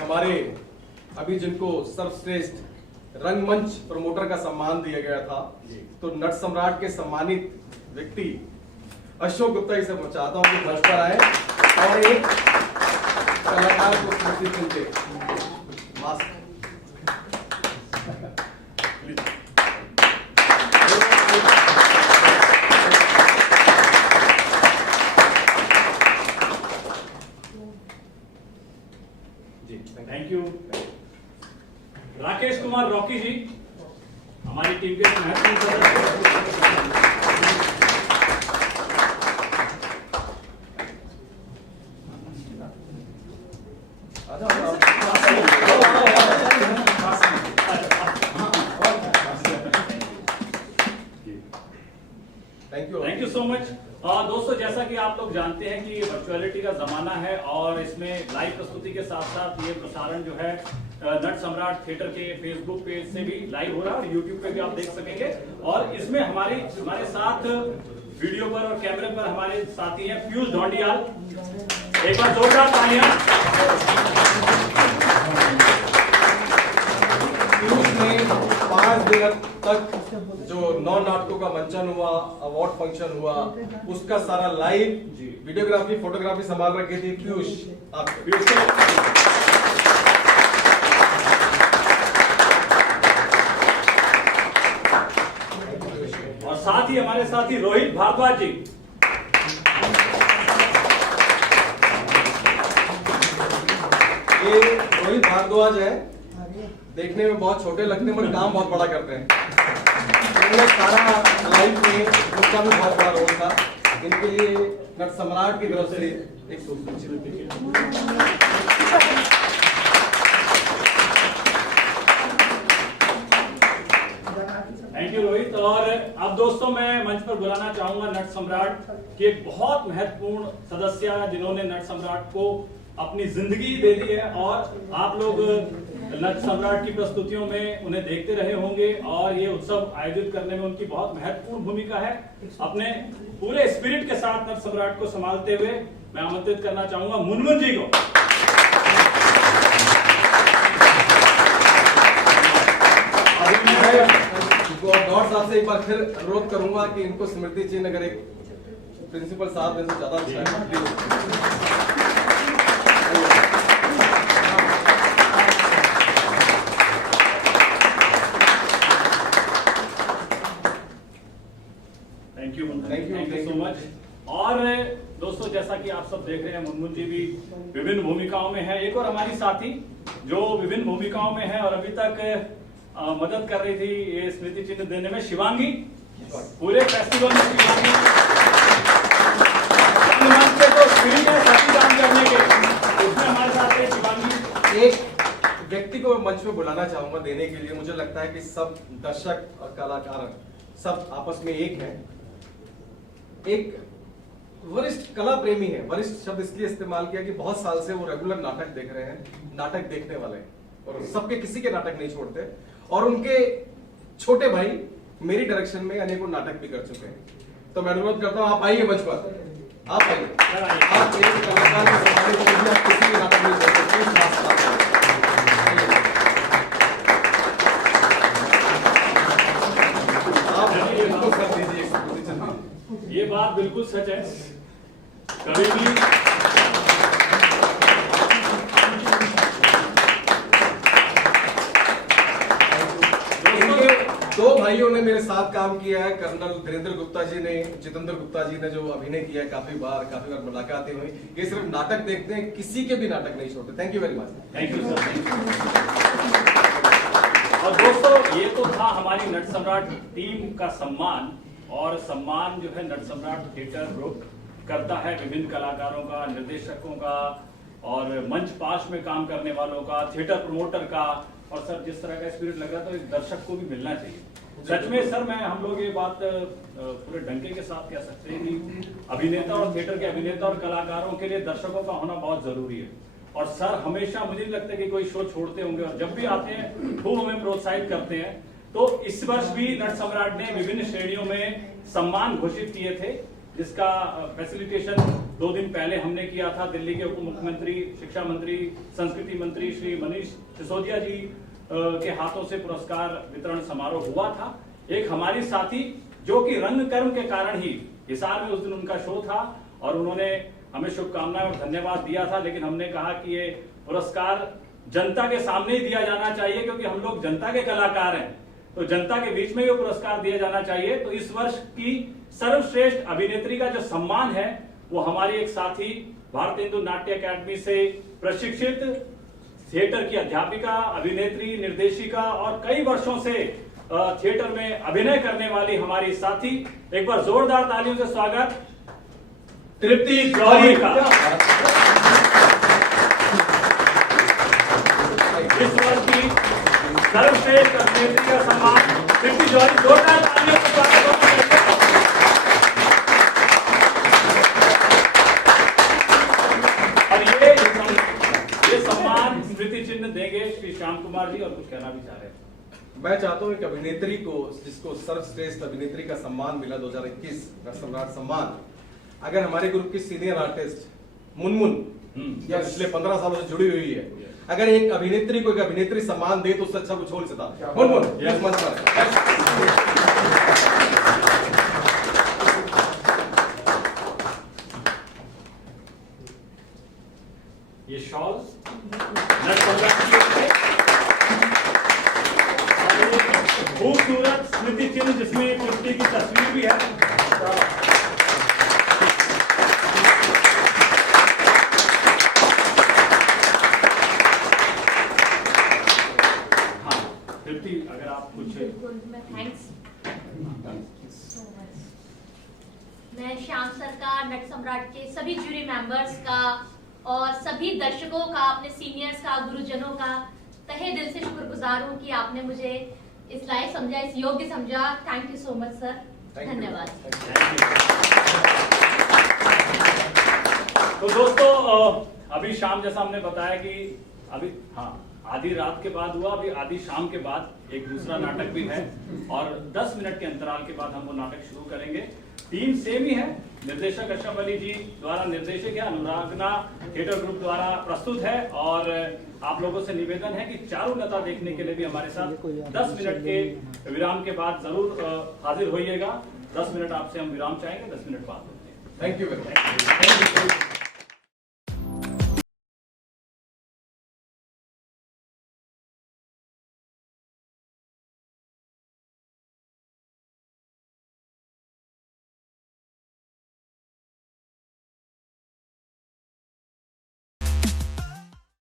हमारे अभी जिनको सर्वश्रेष्ठ रंगमंच प्रमोटर का सम्मान दिया गया था, तो नट सम्राट के सम्मानित व्यक्ति अशोक गुप्ता जी से मैं चाहता हूँ कि मंच पर आए और एक कलाकार को स्मृति चिन्ह दे। Mask thank you. Rakesh Kumar Rocky ji, हमारी टीम के महत्वपूर्ण सदस्य। Thank you so much. दोस्तों, जैसा कि आप लोग जानते हैं कि ये वर्चुअलिटी का जमाना है और इसमें लाइव प्रस्तुति के साथ साथ ये प्रसारण जो है नट सम्राट थिएटर के फेसबुक पेज से भी लाइव हो रहा है और यूट्यूब पे भी आप देख सकेंगे। और इसमें हमारे साथ वीडियो पर और कैमरे पर हमारे साथी हैं पीयूष ढोंडियाल, एक बार जोरदार तालियां। पीयूष ने 5 दिन तक जो 9 नाटकों का मंचन हुआ, अवार्ड फंक्शन हुआ, उसका सारा लाइव वीडियोग्राफी फोटोग्राफी संभाल रखी थी पीयूष। आप और साथ ही हमारे साथी रोहित भारद्वाज जी, ये रोहित भारद्वाज है, देखने में बहुत छोटे लगते हैं मगर काम बहुत बड़ा करते हैं। इनमें सारा लाइफ में उनका भी बहुत बड़ा रोल था। इनके लिए नट सम्राट की तरफ से एक थैंक यू रोहित। और अब दोस्तों मैं मंच पर बुलाना चाहूंगा नट सम्राट की एक बहुत महत्वपूर्ण सदस्य जिन्होंने नट सम्राट को अपनी जिंदगी दे दी है और आप लोग नट सम्राट की प्रस्तुतियों में उन्हें देखते रहे होंगे और ये उत्सव आयोजित करने में उनकी बहुत महत्वपूर्ण भूमिका है। अपने पूरे स्पिरिट के साथ नट सम्राट को संभालते हुए मैं आमंत्रित करना चाहूंगा मुनमुन जी को। अभी मैं गौर साहब से एक बार फिर अनुरोध करूंगा कि इनको स्मृति चिन्ह अगर एक प्रिंसिपल साहब ने ज्यादा अच्छा है please. Thank you so much. और दोस्तों, जैसा कि आप सब देख रहे हैं मुनमुन जी भी विभिन्न भूमिकाओं में है। एक और हमारी साथी जो विभिन्न भूमिकाओं में है और अभी तक मदद कर रही थी ये स्मृति चिन्ह देने में, शिवांगी। पूरे फेस्टिवल में शिवांगी स्पिरिट है सभी काम करने के, उसमें हमारे साथ है शिवांगी। एक व्यक्ति को मैं मंच पे बुलाना चाहूंगा देने के लिए। मुझे लगता है कि सब दर्शक और कलाकार सब आपस में एक हैं। एक वरिष्ठ कला प्रेमी है, वरिष्ठ शब्द इसलिए इस्तेमाल किया कि बहुत साल से वो रेगुलर नाटक देख रहे हैं, नाटक देखने वाले हैं और सबके किसी के नाटक नहीं छोड़ते। और उनके छोटे भाई मेरी डायरेक्शन में अनेकों नाटक भी कर चुके हैं। तो मैं अनुरोध करता हूं आप आइए मंच पर, आप आइए। आप एक कलाकार के सम्मानित होंगे, आप किसी के नाटक नहीं छोड़ सकते। आप इनको कर दीजिए एक्सपोजिशन। ये बात बिल्कुल सच है। कभी भी दो भाइयों ने मेरे साथ काम किया है, कर्नल धीरेन्द्र गुप्ता जी ने, जितेंद्र गुप्ता जी ने जो अभिनय किया है, काफी बार मुलाकातें हुई। ये सिर्फ नाटक देखते हैं, किसी के भी नाटक नहीं छोड़ते। Thank you very much. Thank you sir. और दोस्तों ये तो था हमारी नट सम्राट टीम का सम्मान, और सम्मान जो है नट सम्राट थिएटर ग्रुप करता है विभिन्न कलाकारों का, निर्देशकों का और मंच पाश में काम करने वालों का, थिएटर प्रमोटर का। और सर जिस तरह का स्पिरिट लग रहा था एक दर्शक को भी मिलना चाहिए। सच में सर हम लोग ये बात पूरे डंके के साथ कह सकते हैं कि अभिनेता और थिएटर के अभिनेता और कलाकारों के लिए दर्शकों का होना बहुत जरूरी है। और सर हमेशा मुझे नहीं लगता कि कोई शो छोड़ते होंगे, और जब भी आते हैं खूब हमें प्रोत्साहित करते हैं। तो इस वर्ष भी नट सम्राट ने विभिन्न श्रेणियों में सम्मान घोषित किए थे, जिसका फैसिलिटेशन 2 दिन पहले हमने किया था। दिल्ली के उप मुख्यमंत्री, शिक्षा मंत्री, संस्कृति मंत्री श्री मनीष सिसोदिया जी के हाथों से पुरस्कार वितरण समारोह हुआ था। एक हमारी साथी जो कि रंगकर्म के कारण ही हिसार में उस दिन उनका शो था, और उन्होंने हमें शुभकामनाएं और धन्यवाद दिया था, लेकिन हमने कहा कि ये पुरस्कार जनता के सामने ही दिया जाना चाहिए, क्योंकि हम लोग जनता के कलाकार हैं, तो जनता के बीच में ये पुरस्कार दिया जाना चाहिए। तो इस वर्ष की सर्वश्रेष्ठ अभिनेत्री का जो सम्मान है वो हमारी एक साथी भारतीय हिंदू नाट्य अकादमी से प्रशिक्षित थिएटर की अध्यापिका, अभिनेत्री, निर्देशिका और कई वर्षों से थिएटर में अभिनय करने वाली हमारी साथी, एक बार जोरदार तालियों से स्वागत तृप्ति जौहरी का। इस वर्ष की सर्वश्रेष्ठ अभिनेत्री का सम्मान तृप्ति जौहरी, जोरदार तालियों से स्वागत होना चाहिए। और ये सम्मान स्मृति चिन्ह देंगे श्री श्याम कुमार जी, और कुछ कहना भी चाह रहे हैं। मैं चाहता हूं कि अभिनेत्री को, जिसको सर्वश्रेष्ठ अभिनेत्री का सम्मान मिला 2021 नट सम्राट सम्मान, अगर हमारे ग्रुप की सीनियर आर्टिस्ट मुनमुन या पिछले 15 सालों से जुड़ी हुई है, अगर एक अभिनेत्री को एक अभिनेत्री सम्मान दे तो उससे अच्छा कुछ हो नहीं सकता। मुनमुन यस मंच पर। ये शॉल नट सम्राट की ओर से, खूबसूरत स्मृति चिन्ह जिसमें तृप्ति की तस्वीर भी है। हाँ तृप्ति, अगर आप कुछ थैंक्स सो मच। मैं श्याम सर का, नट सम्राट के सभी जूरी मेंबर्स का और सभी दर्शकों का, अपने सीनियर्स का, गुरुजनों का तहे दिल से शुक्रगुजार हूँ कि आपने मुझे इस लायक समझा, इस योग्य समझा। Thank you so much sir, धन्यवाद। तो दोस्तों अभी शाम जैसा हमने बताया कि अभी आधी रात के बाद हुआ, अभी आधी शाम के बाद एक दूसरा नाटक भी है, और 10 मिनट के अंतराल के बाद हम वो नाटक शुरू करेंगे। टीम सेम ही है, निर्देशक अशरफ अली जी द्वारा निर्देशित है, अनुरागना थिएटर ग्रुप द्वारा प्रस्तुत है, और आप लोगों से निवेदन है कि चारुलता देखने के लिए भी हमारे साथ 10 मिनट के विराम के बाद जरूर हाजिर होइएगा। 10 मिनट आपसे हम विराम चाहेंगे, 10 मिनट बाद होते हैं। Thank you.